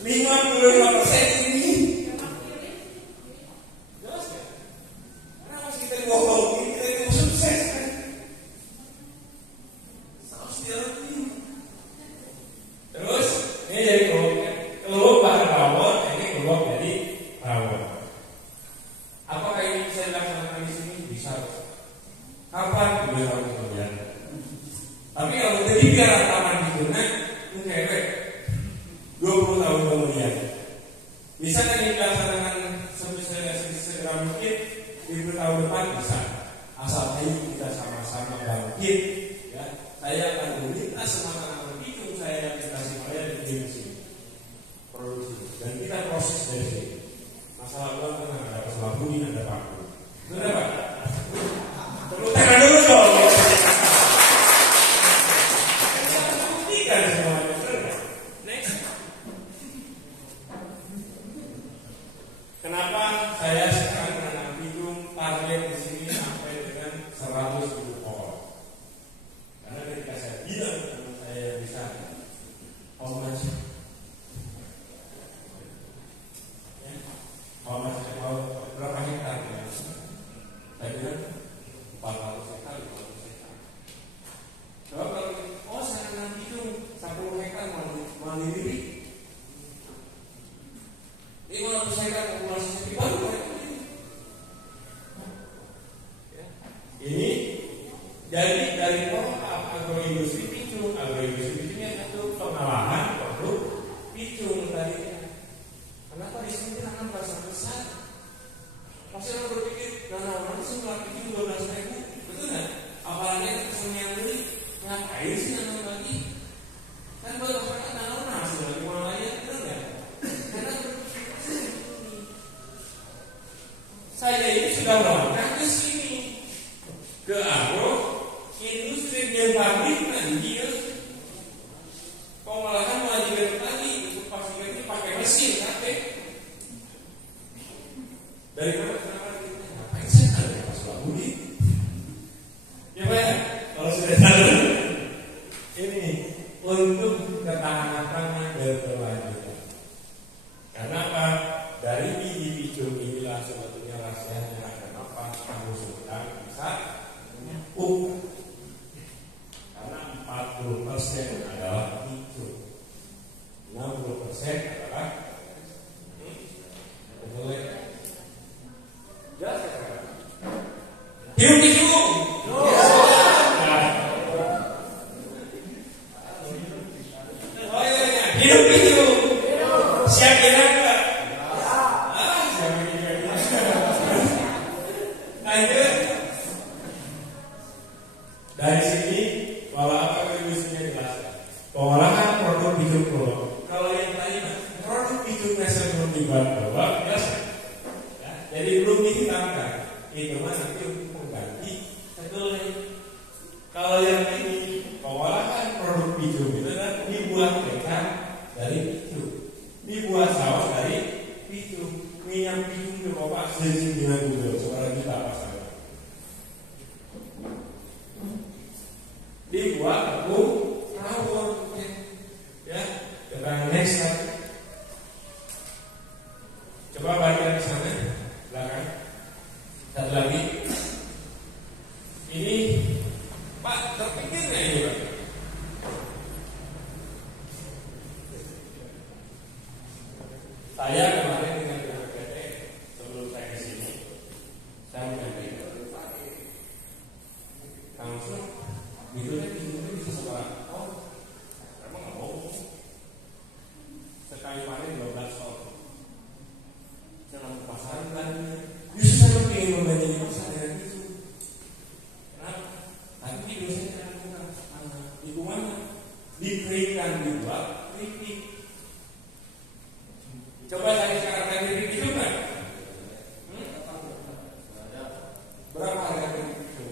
55% ini. Jelas ya? Kenapa kita bohongin, kita mau sukses kan? Saus tiram ini. Terus ini jadi keluar bahan rawon, ini keluar jadi rawon. Apakah ini bisa dilaksanakan di sini? Bisa. Kapan? 2 tahun kemudian. Tapi kalau jadi biar taman digunakan, mungkin 20 tahun kemudian. Bisa kan dilaksanakan segera mungkin 20 tahun depan bisa. Asal kita sama-sama bangkit. Ya, saya akan meminta semangat itu saya yang dikasih saya di sini produksi dan kita proses dari sini. Masalah uang kan ada masalah bunyi, ada paku. Sudah Pak? Tepuk tangan dulu dong. Buktikan semuanya. Next. Kenapa saya sekarang menanam bitung target di sini sampai dengan 100.000 pohon? Karena ketika saya bilang saya bisa omas. Berapa hektar ya? Saya bilang 400 hektar, 500 hektar. Coba kalau saya nanam itu 10 hektar mandiri, 500 hektar populasi sepi baru. Ini jadi dari agroindustri pitung, agroindustri ini satu pengalaman produk pitung tadi. Kenapa di sini tanam besar? Pasti orang berpikir, orang sih melatih 12.000, betul nggak? Apalagi kesini yang beli, ngapain sih nanam lagi? Kan buat masyarakat nanam hasil lagi mulai, betul nggak? Karena saya ini sudah melangkah ke sini, ke agro, industri dan pabrik nanti, pengolahan melanjutkan tadi untuk pastikan itu pakai mesin, capek. Dari mana kenapa kita ngapain sih ada masalah bunyi? Ya Pak ya, kalau sudah tahu ini untuk ketahanan pangan berkelanjutan. Karena apa? Dari biji pitung inilah sebetulnya rahasianya kenapa kamu sedang bisa menyambung. Karena 40% adalah pitung, 60% adalah kedelai. Jelas ya? Hidup pitung. Oh iya, hidup pitung. Siap jalan enggak? Lanjut. Dari sini pola apa industrinya jelas. Pengolahan produk pitung pulau. Kalau yang tadi produk pitungnya sebelum dibuat keluar, jelas. Jadi belum dihitangkan, itu mah nanti untuk mengganti kedelai. Kalau yang ini pengolahan produk pitung itu kan dibuat kecap dari pitung, dibuat saus dari pitung, minyak pitung itu bapak sejenis Google, seorang kita pasang. Dibuat tepung rawon, ya. Kita next lagi. Coba bagian di sana. Belakang. Satu lagi. Ini Pak, terpikir nggak ini Pak? Saya kemarin dengan BPPT sebelum saya ke sini, saya menyampaikan langsung bidulnya bisa sebarang. Oh, emang nggak mau? Sekali panen 12 ton. Dalam pasaran kan justru saya ingin membandingkan pasar dengan itu. Kenapa? Tapi dikeringkan dibuat keripik. Coba saya sekarang keripik itu kan? Berapa harga keripik itu?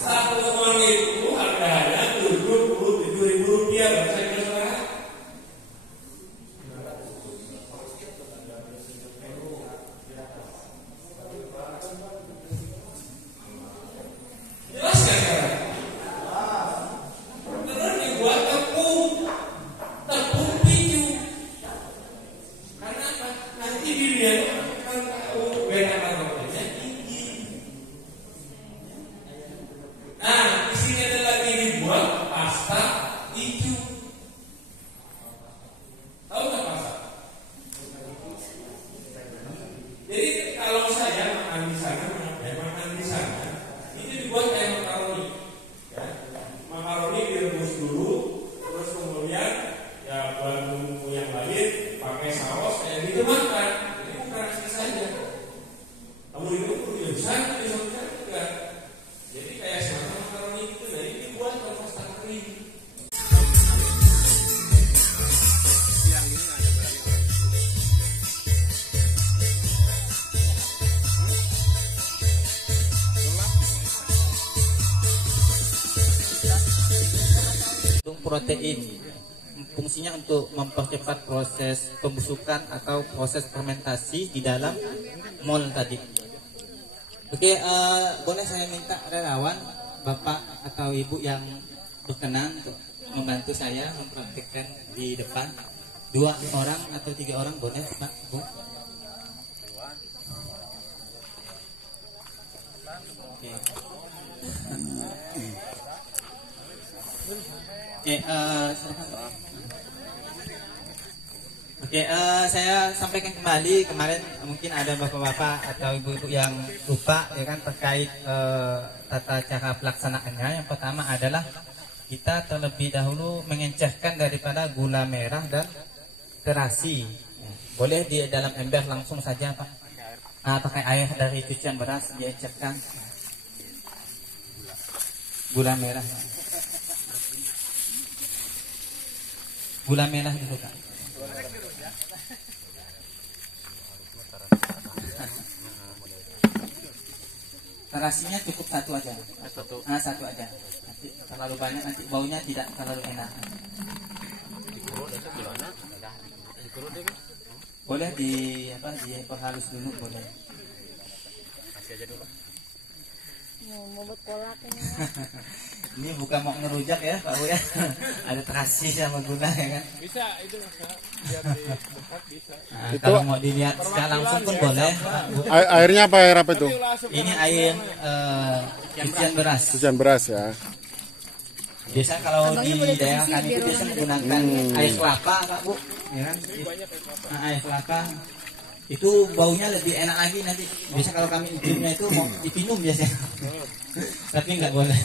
Satu teman itu harganya Rp77.000 bahasa Indonesia. Jelas kan sekarang? Terus dibuat tepung picu. Karena apa? Nanti dilihat kan tahu beda karbohidratnya tinggi. Nah, di sini ada lagi dibuat pasta hijau. Tahu nggak pasta? Jadi kalau saya makan di sana, itu dibuat kayak makaroni. Ya, makaroni direbus dulu, terus kemudian ya buat bumbu yang lain pakai saus kayak gitu makan. Ini bukan asli saja. Kamu itu bisa juga. Jadi kayak semacam makaroni gitu, nah ini dibuat kalau pasta kering. Protein fungsinya untuk mempercepat proses pembusukan atau proses fermentasi di dalam mol tadi. Oke, boleh saya minta relawan bapak atau ibu yang berkenan untuk membantu saya mempraktikkan di depan. 2 orang atau 3 orang boleh Pak Bu? Oke. Oke, saya sampaikan kembali kemarin mungkin ada bapak-bapak atau ibu-ibu yang lupa ya kan terkait tata cara pelaksanaannya. Yang pertama adalah kita terlebih dahulu mengencerkan daripada gula merah dan terasi. Boleh di dalam ember langsung saja Pak. Pakai air dari cucian beras diencerkan gula merah. Gula merah dulu Kak. Terasinya cukup 1 aja. Satu aja. Nanti terlalu banyak nanti baunya tidak terlalu enak. Boleh diperhalus dulu boleh. Kasih aja dulu. Mau buat kolak ini. Ini bukan mau ngerujak ya Pak Bu ya. Ada terasi sama gula ya kan. Bisa itu biar di dekat bisa. Itu kalau mau dilihat secara langsung pun boleh Pak Bu. Airnya air apa itu? Ini air cucian beras. Cucian beras ya. Biasanya kalau di daerah kami itu biasa menggunakan air kelapa Pak Bu, ya kan? Air kelapa itu baunya lebih enak lagi nanti. Biasa kalau kami minumnya itu mau dipinum biasanya, tapi nggak boleh.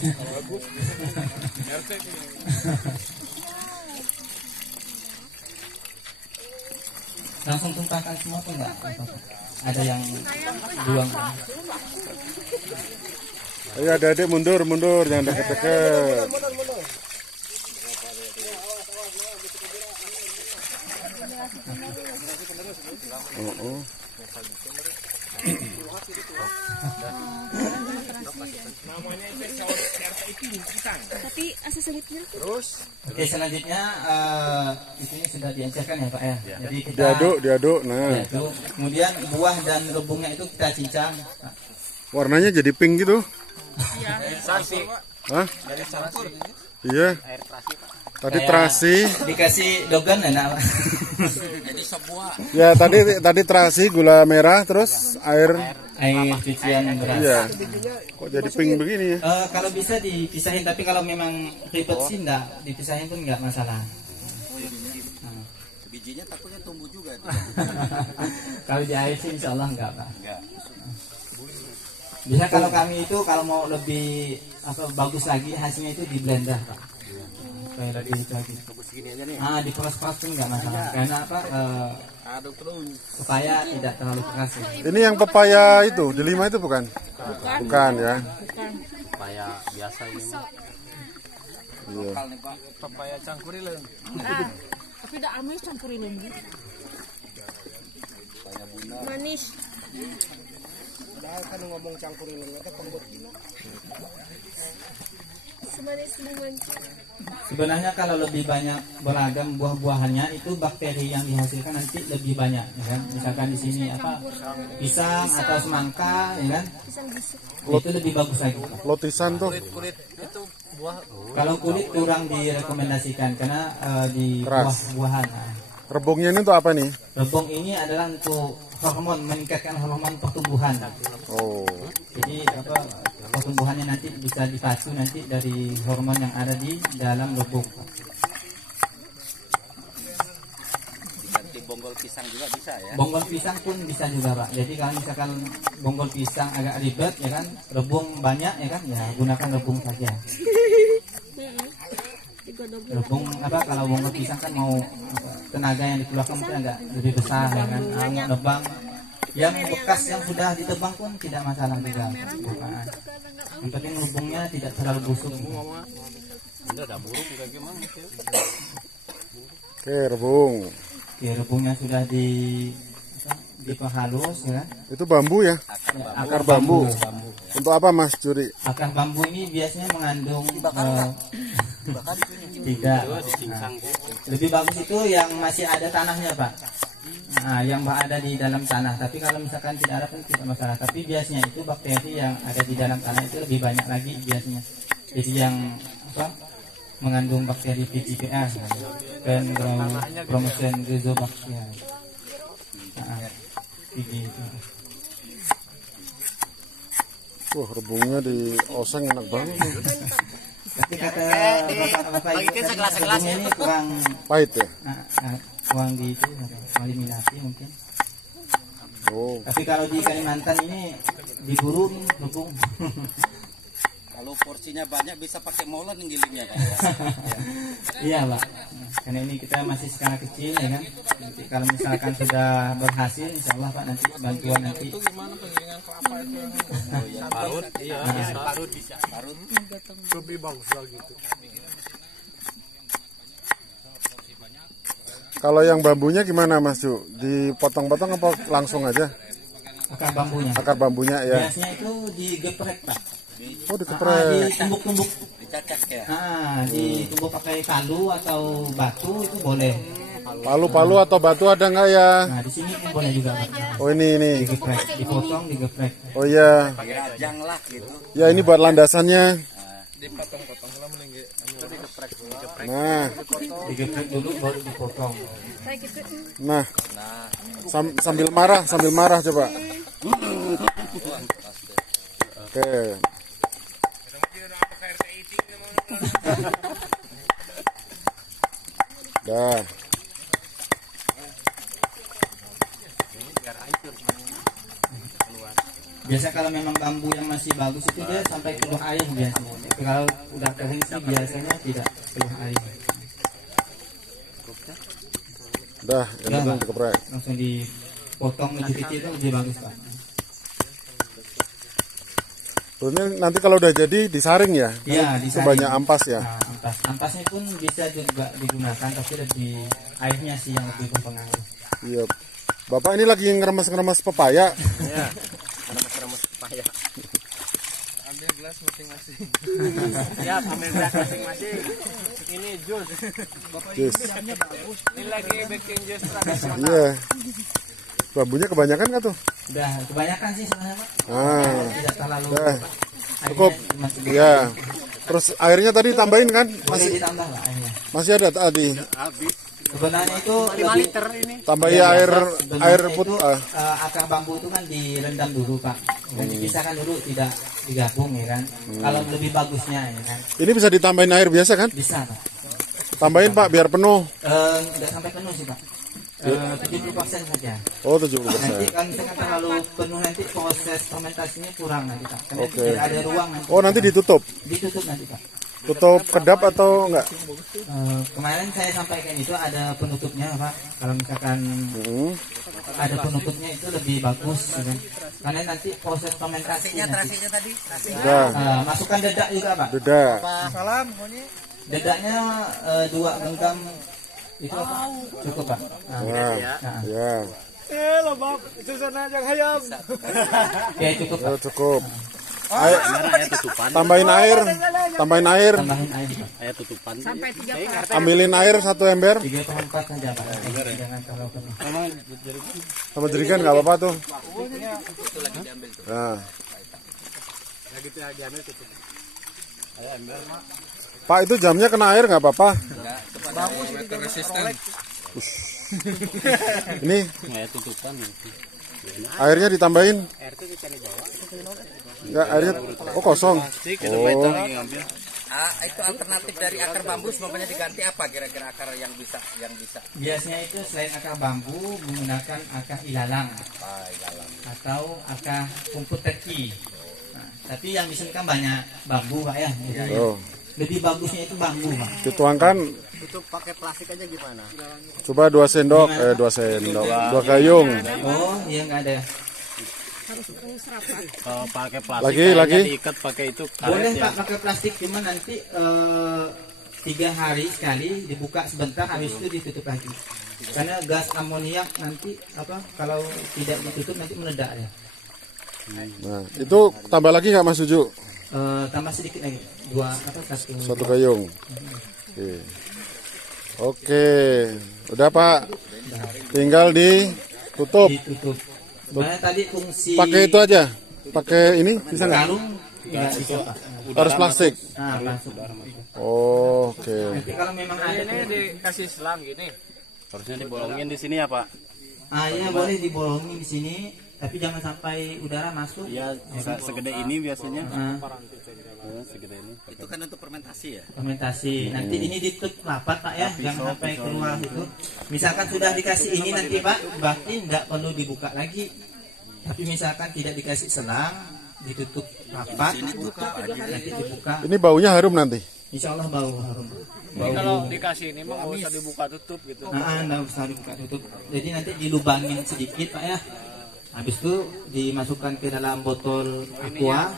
Langsung tumpahkan semua tuh nggak? Ada yang buang. Ayo adik-adik mundur jangan deket-deket. Tapi asal selitnya Terus Oke, selanjutnya isinya sudah diencerkan ya Pak ya. Jadi kita Diaduk. Nah, diaduk. Kemudian buah dan rebungnya itu kita cincang. warnanya jadi pink gitu. Hah? Iya. Tadi terasi. Dikasih dogan enak Pak. Ya tadi terasi, gula merah, terus air. Air cucian beras. Iya. Kok jadi pink begini ya? Kalau bisa dipisahin, tapi kalau memang ribet sih enggak dipisahin pun enggak masalah. Bijinya takutnya tumbuh juga. Kalau di air sih insya Allah enggak Pak. Bisa kalau kami itu kalau mau lebih bagus lagi hasilnya itu di blender Pak. Supaya lebih lagi. Di keras-keras pun enggak masalah. Karena apa? Aduk terus. Supaya tidak terlalu keras. Ya. Ini yang pepaya itu, delima itu bukan? Bukan ya. pepaya biasa ini mah. Iya. Pepaya cangkurileun. Tapi udah amis campurin lagi. Manis. Padahal kan ngomong cangkurileun itu kembut. Semanis mangga. Sebenarnya kalau lebih banyak beragam buah-buahannya itu bakteri yang dihasilkan nanti lebih banyak, ya kan? Misalkan di sini apa pisang atau semangka, ya kan? Pisang busuk. Itu lebih bagus lagi. Lotisan tuh Kulit itu buah. Kalau kulit kurang direkomendasikan karena di Keras. buah-buahan. rebungnya ini untuk apa nih? Rebung ini adalah untuk hormon, meningkatkan hormon pertumbuhan. Oh. Jadi apa pertumbuhannya nanti bisa dipacu nanti dari hormon yang ada di dalam rebung. Ganti bonggol pisang juga bisa ya. Bonggol pisang pun bisa juga Pak. Jadi kalau misalkan bonggol pisang agak ribet ya kan, rebung banyak ya kan, ya gunakan rebung saja. Rebung apa kalau bonggol pisang kan mau tenaga yang dikeluarkan mungkin agak lebih besar ya kan. Mau nebang yang bekas yang sudah ditebang pun tidak masalah juga. Bukan. Yang penting rebungnya tidak terlalu busuk. Ini ada burung kayak gimana sih? Oke, rebung. Oke, rebungnya sudah diperhalus ya. Itu bambu ya? Ya, Akar bambu. Untuk apa Mas Juri? Akar bambu ini biasanya mengandung tidak. Nah, lebih bagus itu yang masih ada tanahnya Pak. Nah, yang ada di dalam tanah. Tapi kalau misalkan tidak ada pun tidak masalah. Tapi biasanya itu bakteri yang ada di dalam tanah itu lebih banyak lagi biasanya. Jadi yang apa, mengandung bakteri PGPR dan promotion Rizobacter. Nah, itu. Wah, rebungnya di oseng enak banget. Tapi kata bapak ibu rebungnya ini kurang Pahit ya? kurang di itu eliminasi mungkin. Oh. Tapi kalau di Kalimantan ini diburu rebung. Kalau porsinya banyak bisa pakai molen gilingnya kan ya. Iya Pak. Karena ini kita masih skala kecil ya kan. Nanti kalau misalkan sudah berhasil, insya Allah Pak nanti bantuan nanti. Itu gimana penggilingan kelapa itu yang parut? Iya, parut bisa. Parut lebih bagus lagi gitu. Kalau yang bambunya gimana Mas Ju? Dipotong-potong apa langsung aja? Akar bambunya. Akar bambunya ya. Biasanya itu digeprek Pak. Oh, dikeprek. Ditumbuk-tumbuk. Dicacak ya. Ditumbuk pakai palu atau batu itu boleh. Palu-palu atau batu ada nggak ya? Nah di sini pun boleh juga Pak. Oh ini. Digeprek, dipotong, digeprek. Oh iya. Pakai rajang lah gitu. Ya ini buat landasannya. Dipotong-potong lah mending itu digeprek. Nah, Digeprek dulu baru dipotong. nah. Sambil marah coba. Oke. Dah. Biasa kalau memang bambu yang masih bagus itu dia sampai keluar air biasanya. Tapi kalau udah kering sih biasanya tidak keluar air. Dah, ini Udah, belum Pak. dikeprek. Langsung dipotong kecil-kecil itu lebih bagus Pak. Terusnya nanti kalau udah jadi disaring ya? Iya, disaring. Sebanyak ampas ya? Nah, ampasnya pun bisa juga digunakan, tapi lebih airnya sih yang lebih berpengaruh. Iya. Bapak ini lagi ngeremes-ngeremes pepaya. Iya. Remes-remes pepaya. Ambil gelas masing-masing. Siap, ambil gelas masing-masing. Ini jus. Jus. Ini lagi baking jus tradisional. Iya. Bambunya kebanyakan nggak tuh? Udah kebanyakan sih sebenarnya Pak. Tidak terlalu. Dah. Airnya Cukup. cuma sedikit. Iya. Terus airnya tadi tambahin kan? Boleh ditambah lah airnya. Masih ada tadi. Sebenarnya itu 5 liter ini. Tambahin Ya, air sebenarnya air itu, putih. akar bambu itu kan direndam dulu Pak, dan dipisahkan dulu, tidak digabung ya kan. Kalau lebih bagusnya ya kan Ini bisa ditambahin air biasa kan? bisa Pak. Tambahin Pak biar penuh. Tidak sampai penuh sih Pak, 70% saja. Oh, Nanti 70%. kalau misalkan terlalu penuh nanti proses fermentasinya kurang nanti Pak, karena Oke. tidak ada ruang nanti. Oh, nanti ditutup. Ditutup nanti Pak. tutup kedap atau enggak? Kemarin saya sampaikan itu ada penutupnya Pak. Kalau misalkan ada penutupnya itu lebih bagus, ya kan? Karena nanti proses fermentasinya nanti. Masukkan dedak juga Pak. Dedak. Salam, Dedaknya 2 genggam itu apa? Cukup Pak. Ya. lo bab, susana yang hayam. Ya cukup Pak. Cukup. Tambahin air. Tambahin air Pak. Sampai 3 per. Ambilin air 1 ember. 3/4 saja Pak. Jangan terlalu penuh. Sama jerikan nggak apa-apa tuh. Nah. Pak, itu jamnya kena air nggak apa-apa? Ini airnya ditambahin. Ya, airnya kosong. Oh. Itu alternatif dari akar bambu semuanya diganti apa kira-kira akar yang bisa Biasanya itu selain akar bambu menggunakan akar ilalang atau akar rumput teki. Nah, tapi yang di sini kan banyak bambu Pak ya. Jadi lebih bagusnya itu bambu Pak. Dituangkan. itu pakai plastik aja gimana? Coba 2 sendok, 2 gayung. Oh, iya nggak ada. Harus rapat. Pakai plastik. Lagi. Diikat pakai itu. Boleh Pak pakai plastik, cuma nanti 3 hari sekali dibuka sebentar, habis itu ditutup lagi. Karena gas amoniak nanti kalau tidak ditutup nanti meledak ya. Nah, itu tambah lagi nggak Mas Suju? Tambah sedikit lagi, 1 gayung. Oke, udah Pak. Tinggal ditutup. Ditutup. Sebenarnya tadi fungsi Pakai itu aja. Pakai ini bisa nggak? karung nggak bisa Pak. Harus plastik. Nah, masuk. Oke. Nanti kalau memang ada Dikasih selang gini. Harusnya dibolongin di sini ya Pak. iya boleh dibolongin di sini, tapi jangan sampai udara masuk. Iya, segede ini biasanya. Segede ini. Itu kan untuk fermentasi ya? Fermentasi. Nanti ini ditutup rapat Pak ya, jangan sampai keluar itu. Misalkan sudah dikasih ini nanti Pak, berarti tidak perlu dibuka lagi. Tapi misalkan tidak dikasih selang, ditutup rapat, nanti dibuka. Ini baunya harum nanti. Insya Allah bau harum. Ini kalau dikasih ini mah nggak usah dibuka tutup gitu. Nggak usah dibuka tutup. Jadi nanti dilubangin sedikit Pak ya. Habis itu dimasukkan ke dalam botol aqua.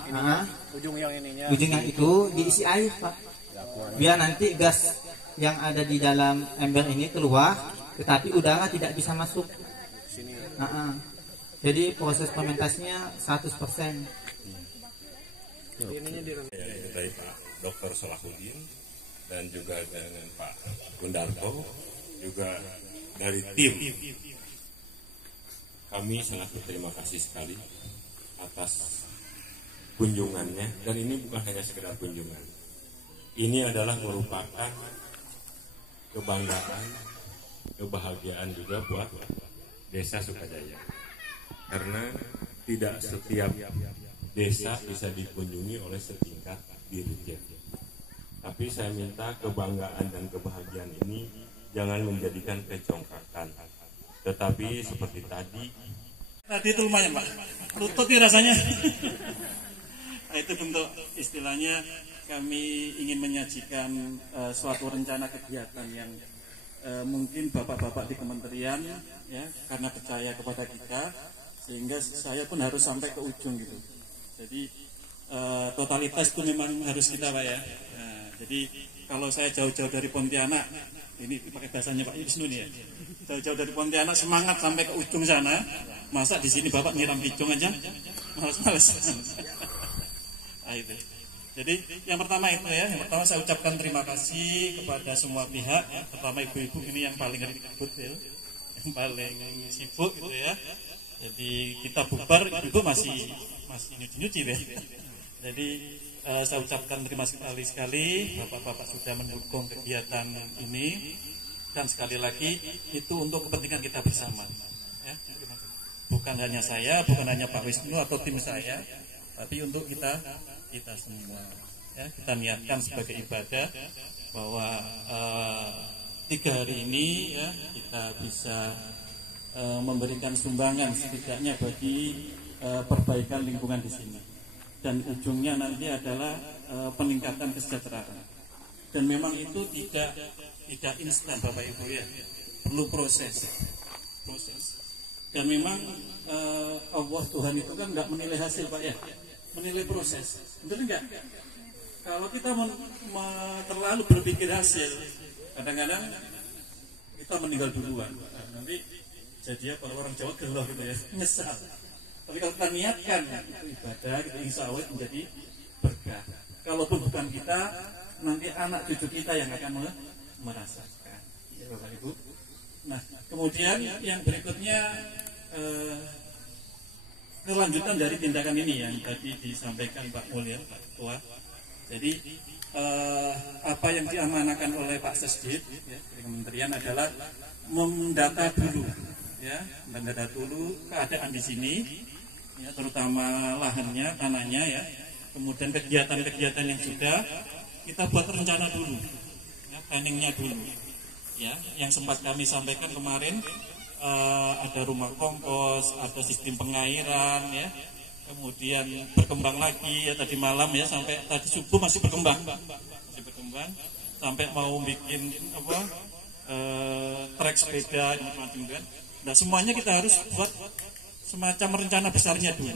Ujung yang ininya. Ujung yang itu diisi air Pak. Biar nanti gas yang ada di dalam ember ini keluar, tetapi udara tidak bisa masuk. Jadi proses fermentasinya 100%. Dari Pak Dr. Salahuddin dan juga dengan Pak Gundarto, juga dari tim. Kami sangat berterima kasih sekali atas kunjungannya, dan ini bukan hanya sekedar kunjungan. Ini adalah merupakan kebanggaan, kebahagiaan juga buat Desa Sukajaya. Karena tidak setiap desa bisa dikunjungi oleh setingkat dirjen. Tapi saya minta kebanggaan dan kebahagiaan ini jangan menjadikan kecongkakan. Tetapi seperti tadi itu lumayan Pak, lutut nih rasanya. Itu bentuk istilahnya kami ingin menyajikan suatu rencana kegiatan yang mungkin bapak-bapak di kementerian ya, karena percaya kepada kita, sehingga saya pun harus sampai ke ujung gitu. Jadi totalitas itu memang harus kita Pak ya. Jadi kalau saya jauh-jauh dari Pontianak, ini pakai bahasanya Pak Wisnu nih ya, jauh-jauh dari Pontianak semangat sampai ke ujung sana, masa di sini Bapak nyiram hijau aja, males-males. Itu. Jadi yang pertama itu ya, yang pertama saya ucapkan terima kasih kepada semua pihak, ya. Terutama ibu-ibu ini yang paling ribut ya, yang paling sibuk gitu ya. Jadi kita bubar, ibu masih nyuci-nyuci ya. Jadi saya ucapkan terima kasih sekali bapak-bapak sudah mendukung kegiatan ini, dan sekali lagi itu untuk kepentingan kita bersama ya. Bukan hanya saya, bukan hanya Pak Wisnu atau tim saya, tapi untuk kita semua ya. Kita niatkan sebagai ibadah bahwa 3 hari ini ya, kita bisa memberikan sumbangan setidaknya bagi perbaikan lingkungan di sini. Dan ujungnya nanti adalah peningkatan kesejahteraan. Dan memang itu tidak instan Bapak Ibu ya, perlu proses. Dan memang Allah Tuhan itu kan nggak menilai hasil Pak ya, menilai proses, betul enggak? Kalau kita terlalu berpikir hasil, kadang-kadang kita meninggal duluan. Nanti jadi kalau orang Jawa geloh gitu ya, nyesal. Tapi kalau kita niatkan itu ibadah, itu insya Allah menjadi berkah. Kalaupun bukan kita, nanti anak cucu kita yang akan merasakan. Ya Bapak Ibu. Nah, kemudian yang berikutnya kelanjutan dari tindakan ini yang tadi disampaikan Pak Mulya, Pak Ketua. Jadi apa yang diamanahkan oleh Pak Sesdit ya, dari Kementerian adalah mendata dulu, ya, mendata dulu keadaan di sini, ya, terutama lahannya, tanahnya, ya. Kemudian kegiatan-kegiatan yang sudah kita buat rencana dulu, ya, planningnya dulu, ya. Yang sempat kami sampaikan kemarin ada rumah kompos, ada sistem pengairan, ya. Kemudian berkembang lagi ya tadi malam ya sampai tadi subuh masih berkembang sampai mau bikin apa trek sepeda macam-macam kan. Nah semuanya kita harus buat semacam rencana besarnya dulu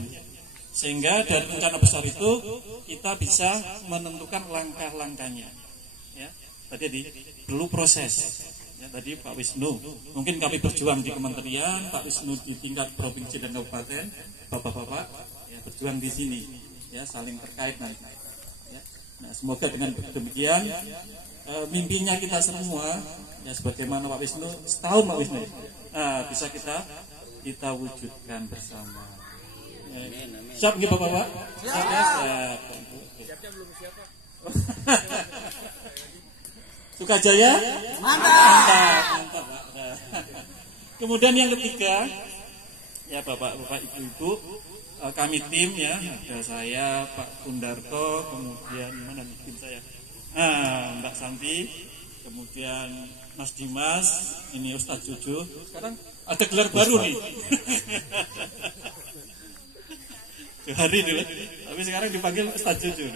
sehingga dari rencana besar itu kita bisa menentukan langkah-langkahnya. Ya tadi perlu proses. Ya, tadi Pak Wisnu, mungkin kami berjuang di kementerian, Pak Wisnu di tingkat provinsi dan kabupaten, bapak-bapak ya, berjuang di sini, ya saling terkait nanti. Ya. Nah, semoga dengan demikian mimpinya kita semua, ya sebagaimana Pak Wisnu, setahun Pak Wisnu, nah, bisa kita wujudkan bersama. Ya. Siap nggih bapak-bapak? Siap. Siapnya belum siap Pak. Sukajaya? Mantap. Kemudian yang ketiga, ya bapak-bapak, ibu-ibu, kami tim ya, ada saya, Pak Kundarto, kemudian mana nih tim saya? Mbak Santi, kemudian Mas Dimas, ini Ustadz Jojo. Sekarang ada gelar baru nih. Johari dulu, tapi sekarang dipanggil Ustadz Jojo.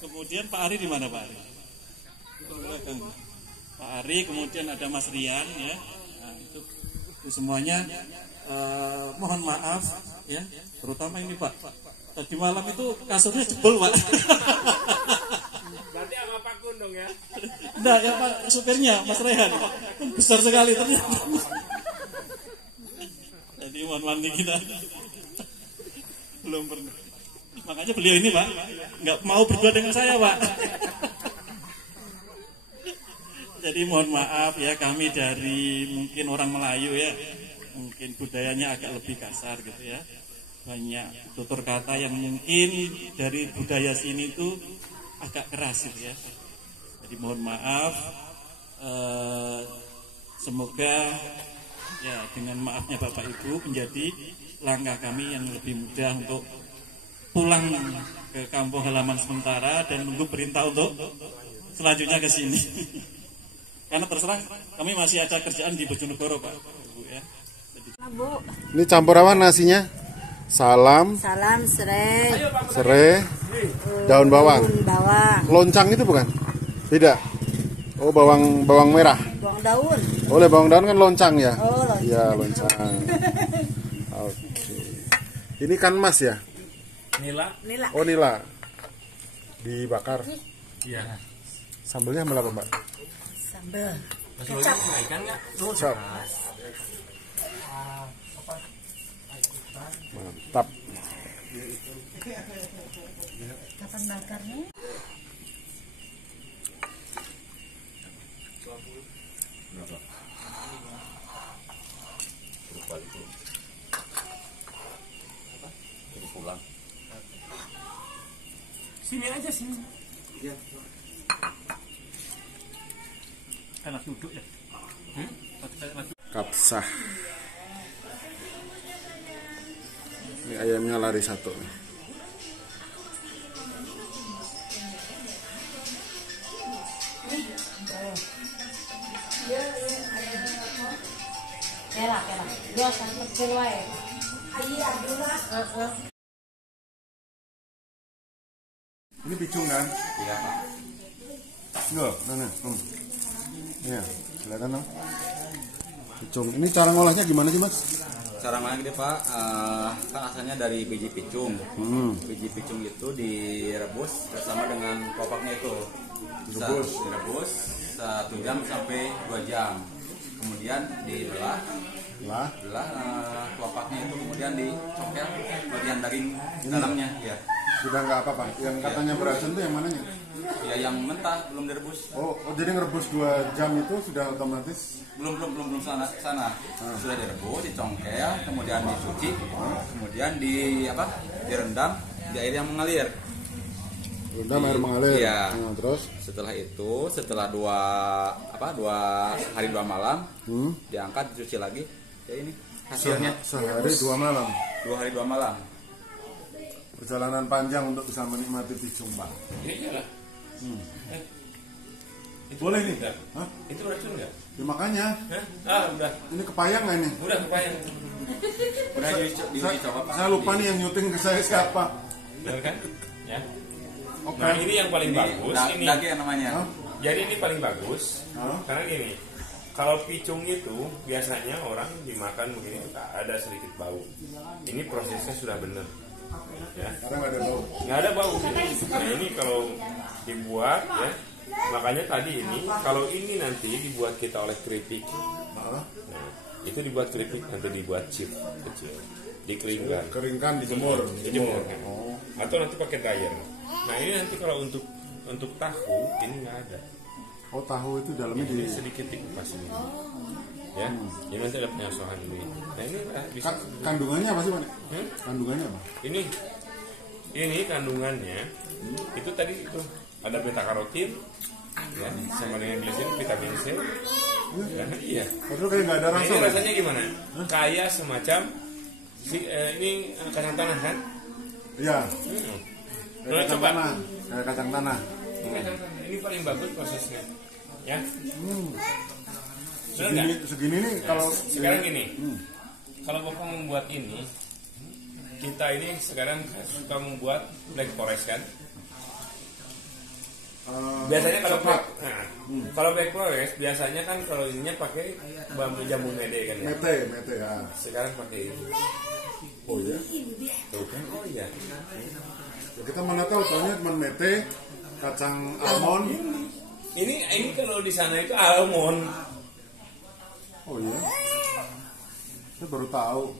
Kemudian Pak Ari di mana Pak Ari? Pak Ari, kemudian ada Mas Rian ya. Nah, itu semuanya mohon maaf ya, terutama ini Pak. Tadi malam itu kasurnya jebol Pak. Berarti sama Pak Kundung ya? Enggak ya Pak, supirnya Mas Rehan. Besar sekali ternyata. Jadi mohon maaf nih kita belum pernah. Makanya beliau ini Pak nggak mau berdua dengan saya Pak. Jadi mohon maaf ya, kami dari mungkin orang Melayu ya, mungkin budayanya agak lebih kasar gitu ya, banyak tutur kata yang mungkin dari budaya sini itu agak keras gitu ya. Jadi mohon maaf, semoga ya dengan maafnya Bapak Ibu menjadi langkah kami yang lebih mudah untuk pulang ke kampung halaman sementara dan nunggu perintah untuk selanjutnya ke sini. Karena terserang kami masih ada kerjaan di Bojonegoro Pak, Bu ya. Bu. Ini campur apa nasinya? Salam serai, daun bawang. Loncang itu bukan? Beda. Oh, bawang merah. Bawang daun. Oleh bawang daun kan loncang ya? Oh, loncang. Iya, loncang. Oke. Ini kan mas ya? Nila. Oh, nila. Dibakar. Iya. Sambelnya apa Mbak? Sambel. Kecap. Ikan nggak? Kecap. Mantap. Kapan bakarnya? Sini aja sini. Ya. Enak duduk ya. Kapsah. Ini ayamnya lari satu. Kela. Dia sampai kecil wae. Ini picung kan? Iya Pak. Enggak, mana? Iya, kelihatan dong. Picung. Ini cara ngolahnya gimana sih Mas? Cara makan gede Pak, kan asalnya dari biji picung. Biji picung itu direbus bersama dengan kelopaknya itu. Direbus 1 jam sampai 2 jam. Kemudian dibelah kelopaknya itu, kemudian dicongkel bagian daging dalamnya. Ya. Sudah nggak apa-apa. Yang katanya beracun itu yang mananya? Ya yang mentah belum direbus. Oh, jadi ngerebus 2 jam itu sudah otomatis? Belum sana. Sudah direbus, dicongkel, kemudian dicuci, kemudian direndam di air yang mengalir. Rendam air mengalir. Iya. Nah, terus setelah itu, setelah 2 hari 2 malam, diangkat dicuci lagi. Ya ini hasilnya. Sehari 2 malam. 2 hari 2 malam. Perjalanan panjang untuk bisa menikmati picung Pak. Iya lah. Boleh nih? Hah? Itu racun nggak? Ya makanya. Udah. Ini kepayang nggak ini? Udah kepayang. Udah dicoba Pak. Saya lupa nih yang nyuting ke saya siapa. Benar kan? Ya. Oke. Nah ini yang paling bagus. Ini daging namanya. Jadi ini paling bagus. Karena gini, kalau picung itu biasanya orang dimakan begini ada sedikit bau. Ini prosesnya sudah benar. Ya. Karena nggak ada bau. Nggak ada bau. Nah ini kalau dibuat ya, makanya tadi ini kalau ini nanti dibuat kita oleh keripik, nah, itu dibuat keripik nanti dibuat chip kecil, Keringkan, dijemur. Kan? Atau nanti pakai dryer. Nah ini nanti kalau untuk tahu ini nggak ada. Oh, tahu itu dalamnya Ini sedikit dikupas ini. Ya, ini nanti ada penyasohan ini. Nah ini bisa. Kandungannya apa sih Pak? Kandungannya apa? Ini kandungannya itu tadi itu ada beta karotin, ya, sama dengan gliserin, vitamin C. Ya, iya. Padahal kayak nggak ada rasa. Ini rasanya gimana? Kayak semacam ini kacang tanah kan? Iya. Nah, coba. Kayak kacang tanah. Ini paling bagus prosesnya. Ya. Segini nih kalau sekarang gini. Kalau Bapak membuat ini, kita ini sekarang suka membuat black forest kan? Biasanya kalau black forest biasanya kan kalau ininya pakai bambu jambu mede kan ya? Mete ya. Sekarang pakai ini. Oh ya. Tuh kan? Oh iya. Ya, kita mana tahu tahunya cuma mete, kacang almond. Ini kalau di sana itu almond. Oh iya. Saya baru tahu.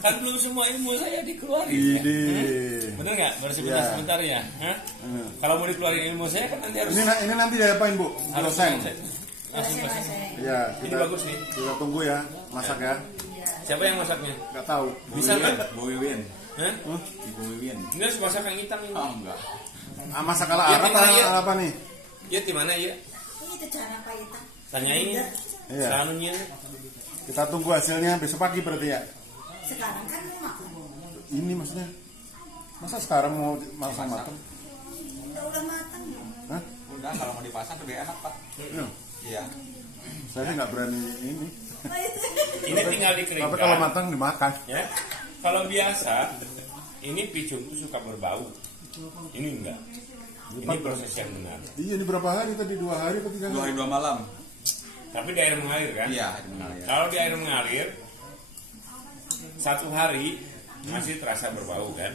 Kan belum semua ilmu saya dikeluarin. Bener nggak? Baru sebentar ya. Kalau mau dikeluarin ilmu saya kan nanti harus. Ini nanti diapain Bu? Dosen. Ya, ini bagus nih. Kita tunggu ya, masak ya. Siapa yang masaknya? Nggak tahu. Bisa kan? Bu Wiwin. Ibu Wiwin. Ini harus masak yang hitam ini. Oh enggak. Masak ala apa nih? Ya di mana ya? Itu cara apa itu? Tanyain. Iya. Sanunya. Kita tunggu hasilnya besok pagi berarti ya. Sekarang kan mau makan. Ini maksudnya. Masa sekarang mau masak matang? Udah matang. Hah? Udah, kalau mau dipasang lebih enak Pak. Iya. Saya sih nggak berani ini. Ini tinggal dikeringkan. Tapi kalau matang dimakan. Ya. Kalau biasa, ini picung itu suka berbau. Ini enggak. Ini proses yang benar. Iya, ini berapa hari tadi? 2 hari atau 3 hari? 2 hari 2 malam. Tapi di air mengalir kan? Iya, air mengalir. Kalau di air mengalir 1 hari masih terasa berbau kan?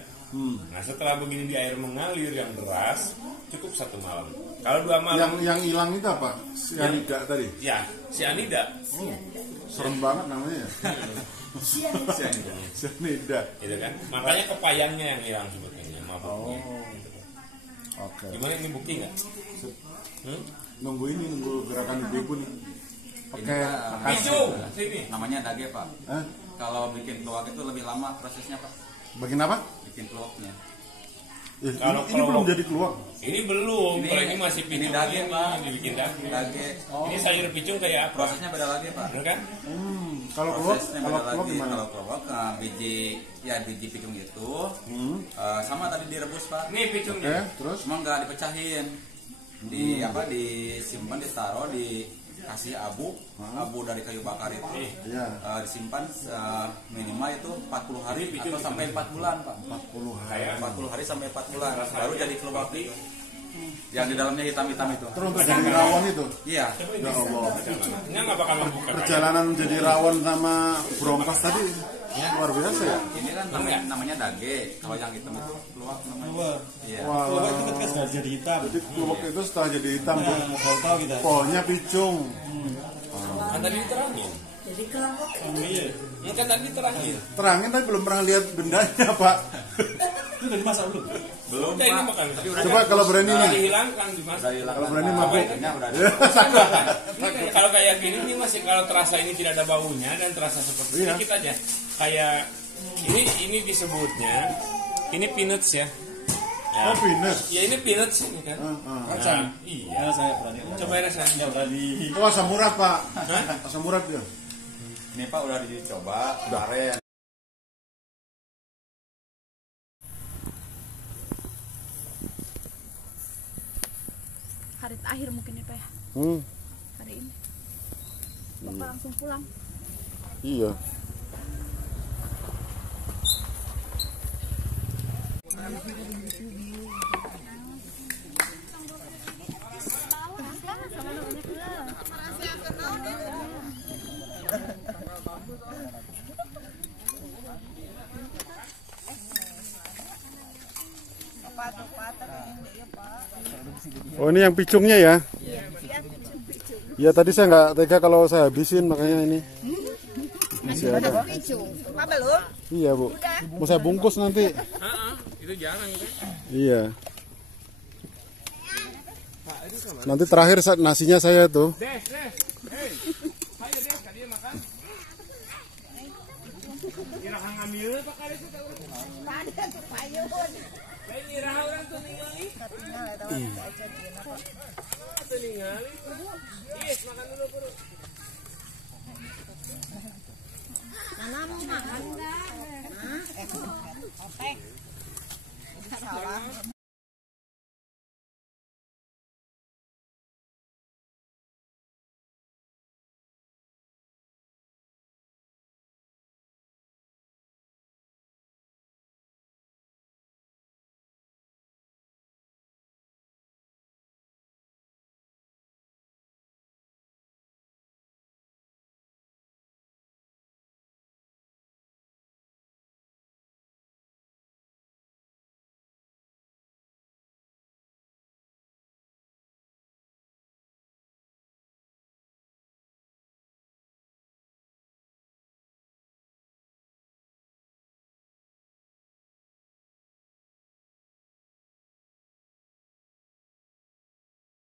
Nah setelah begini di air mengalir yang deras cukup 1 malam. Kalau 2 malam yang hilang itu apa? Cyanida tadi? Ya, cyanida. Serem banget namanya ya. Cyanida. Gitu kan? Makanya kepayangnya yang hilang sebetulnya, mabuknya. Oke. Gimana ini bukti nggak? Nunggu gerakan ibu-ibu nih. Oke. Picung, sini. Namanya dage Pak. Kalau bikin keluak itu lebih lama prosesnya Pak. Bikin apa? Bikin keluaknya. Ini belum jadi keluak. Ini belum. Kalau ini masih picung. Ini daging Pak. Dibikin daging. Dage. Ini sayur picung kayak apa? Prosesnya beda lagi Pak. Benar kan? Kalau keluak gimana? Kalau keluak biji picung itu sama tadi direbus Pak. Ini picungnya. Terus? Cuma nggak dipecahin. Disimpan, ditaruh di kasih abu dari kayu bakar itu disimpan minimal itu 40 hari atau sampai 4 bulan Pak. 40 hari sampai 4 bulan baru jadi keluar itu. Yang di dalamnya hitam-hitam itu. Terus untuk jadi rawon itu? Iya. Ya Allah. Ini nggak bakal membuka. Perjalanan menjadi rawon sama brongkas tadi luar biasa ya. Ini kan namanya dage. Kalau yang hitam itu keluak namanya. Iya. Keluak itu ketika sudah jadi hitam. Jadi keluak itu setelah jadi hitam, tahu kita. pohonnya picung. Kan tadi terangin. Jadi kelompok Iya. Ya kan tadi terangin. Terangin tapi belum pernah lihat bendanya Pak. Itu udah dimasak belum? Belum Udah, ini Pak. makan. Tapi udah Coba kalau berani Udah nih. dihilangkan Dimas. Kalau berani mabuk. udah ada. Ini kalau kayak gini ini masih kalau terasa ini tidak ada baunya dan terasa seperti sedikit aja. Kayak ini disebutnya ini peanuts ya. Oh, peanut. Ya ini peanuts ini kan. Nah, iya. Ya, saya berani. Coba rasanya. Ya berani. Oh, asam urat Pak. Asam urat dia. Ini Pak udah dicoba kemarin. Hari terakhir mungkin ya Pak ya. Hari ini Bapak langsung pulang. Iya. Oh, ini yang picungnya ya? Iya, tadi saya nggak tega kalau saya habisin, makanya ini. Masih ada. Iya, Bu. Mau saya bungkus nanti. Itu jarang itu. Iya. Nanti terakhir nasinya saya tuh. Des. Hei. Ayo Des, kalian makan. Iraha ngambil Pak kali itu tahu. Ada tuh payun. Lain iraha orang tuh ningali. Katingal eta mah aja dieuna Pak. Tuh ningali. Yes, makan dulu, Bro. Mana mau makan enggak? Hah? Salah.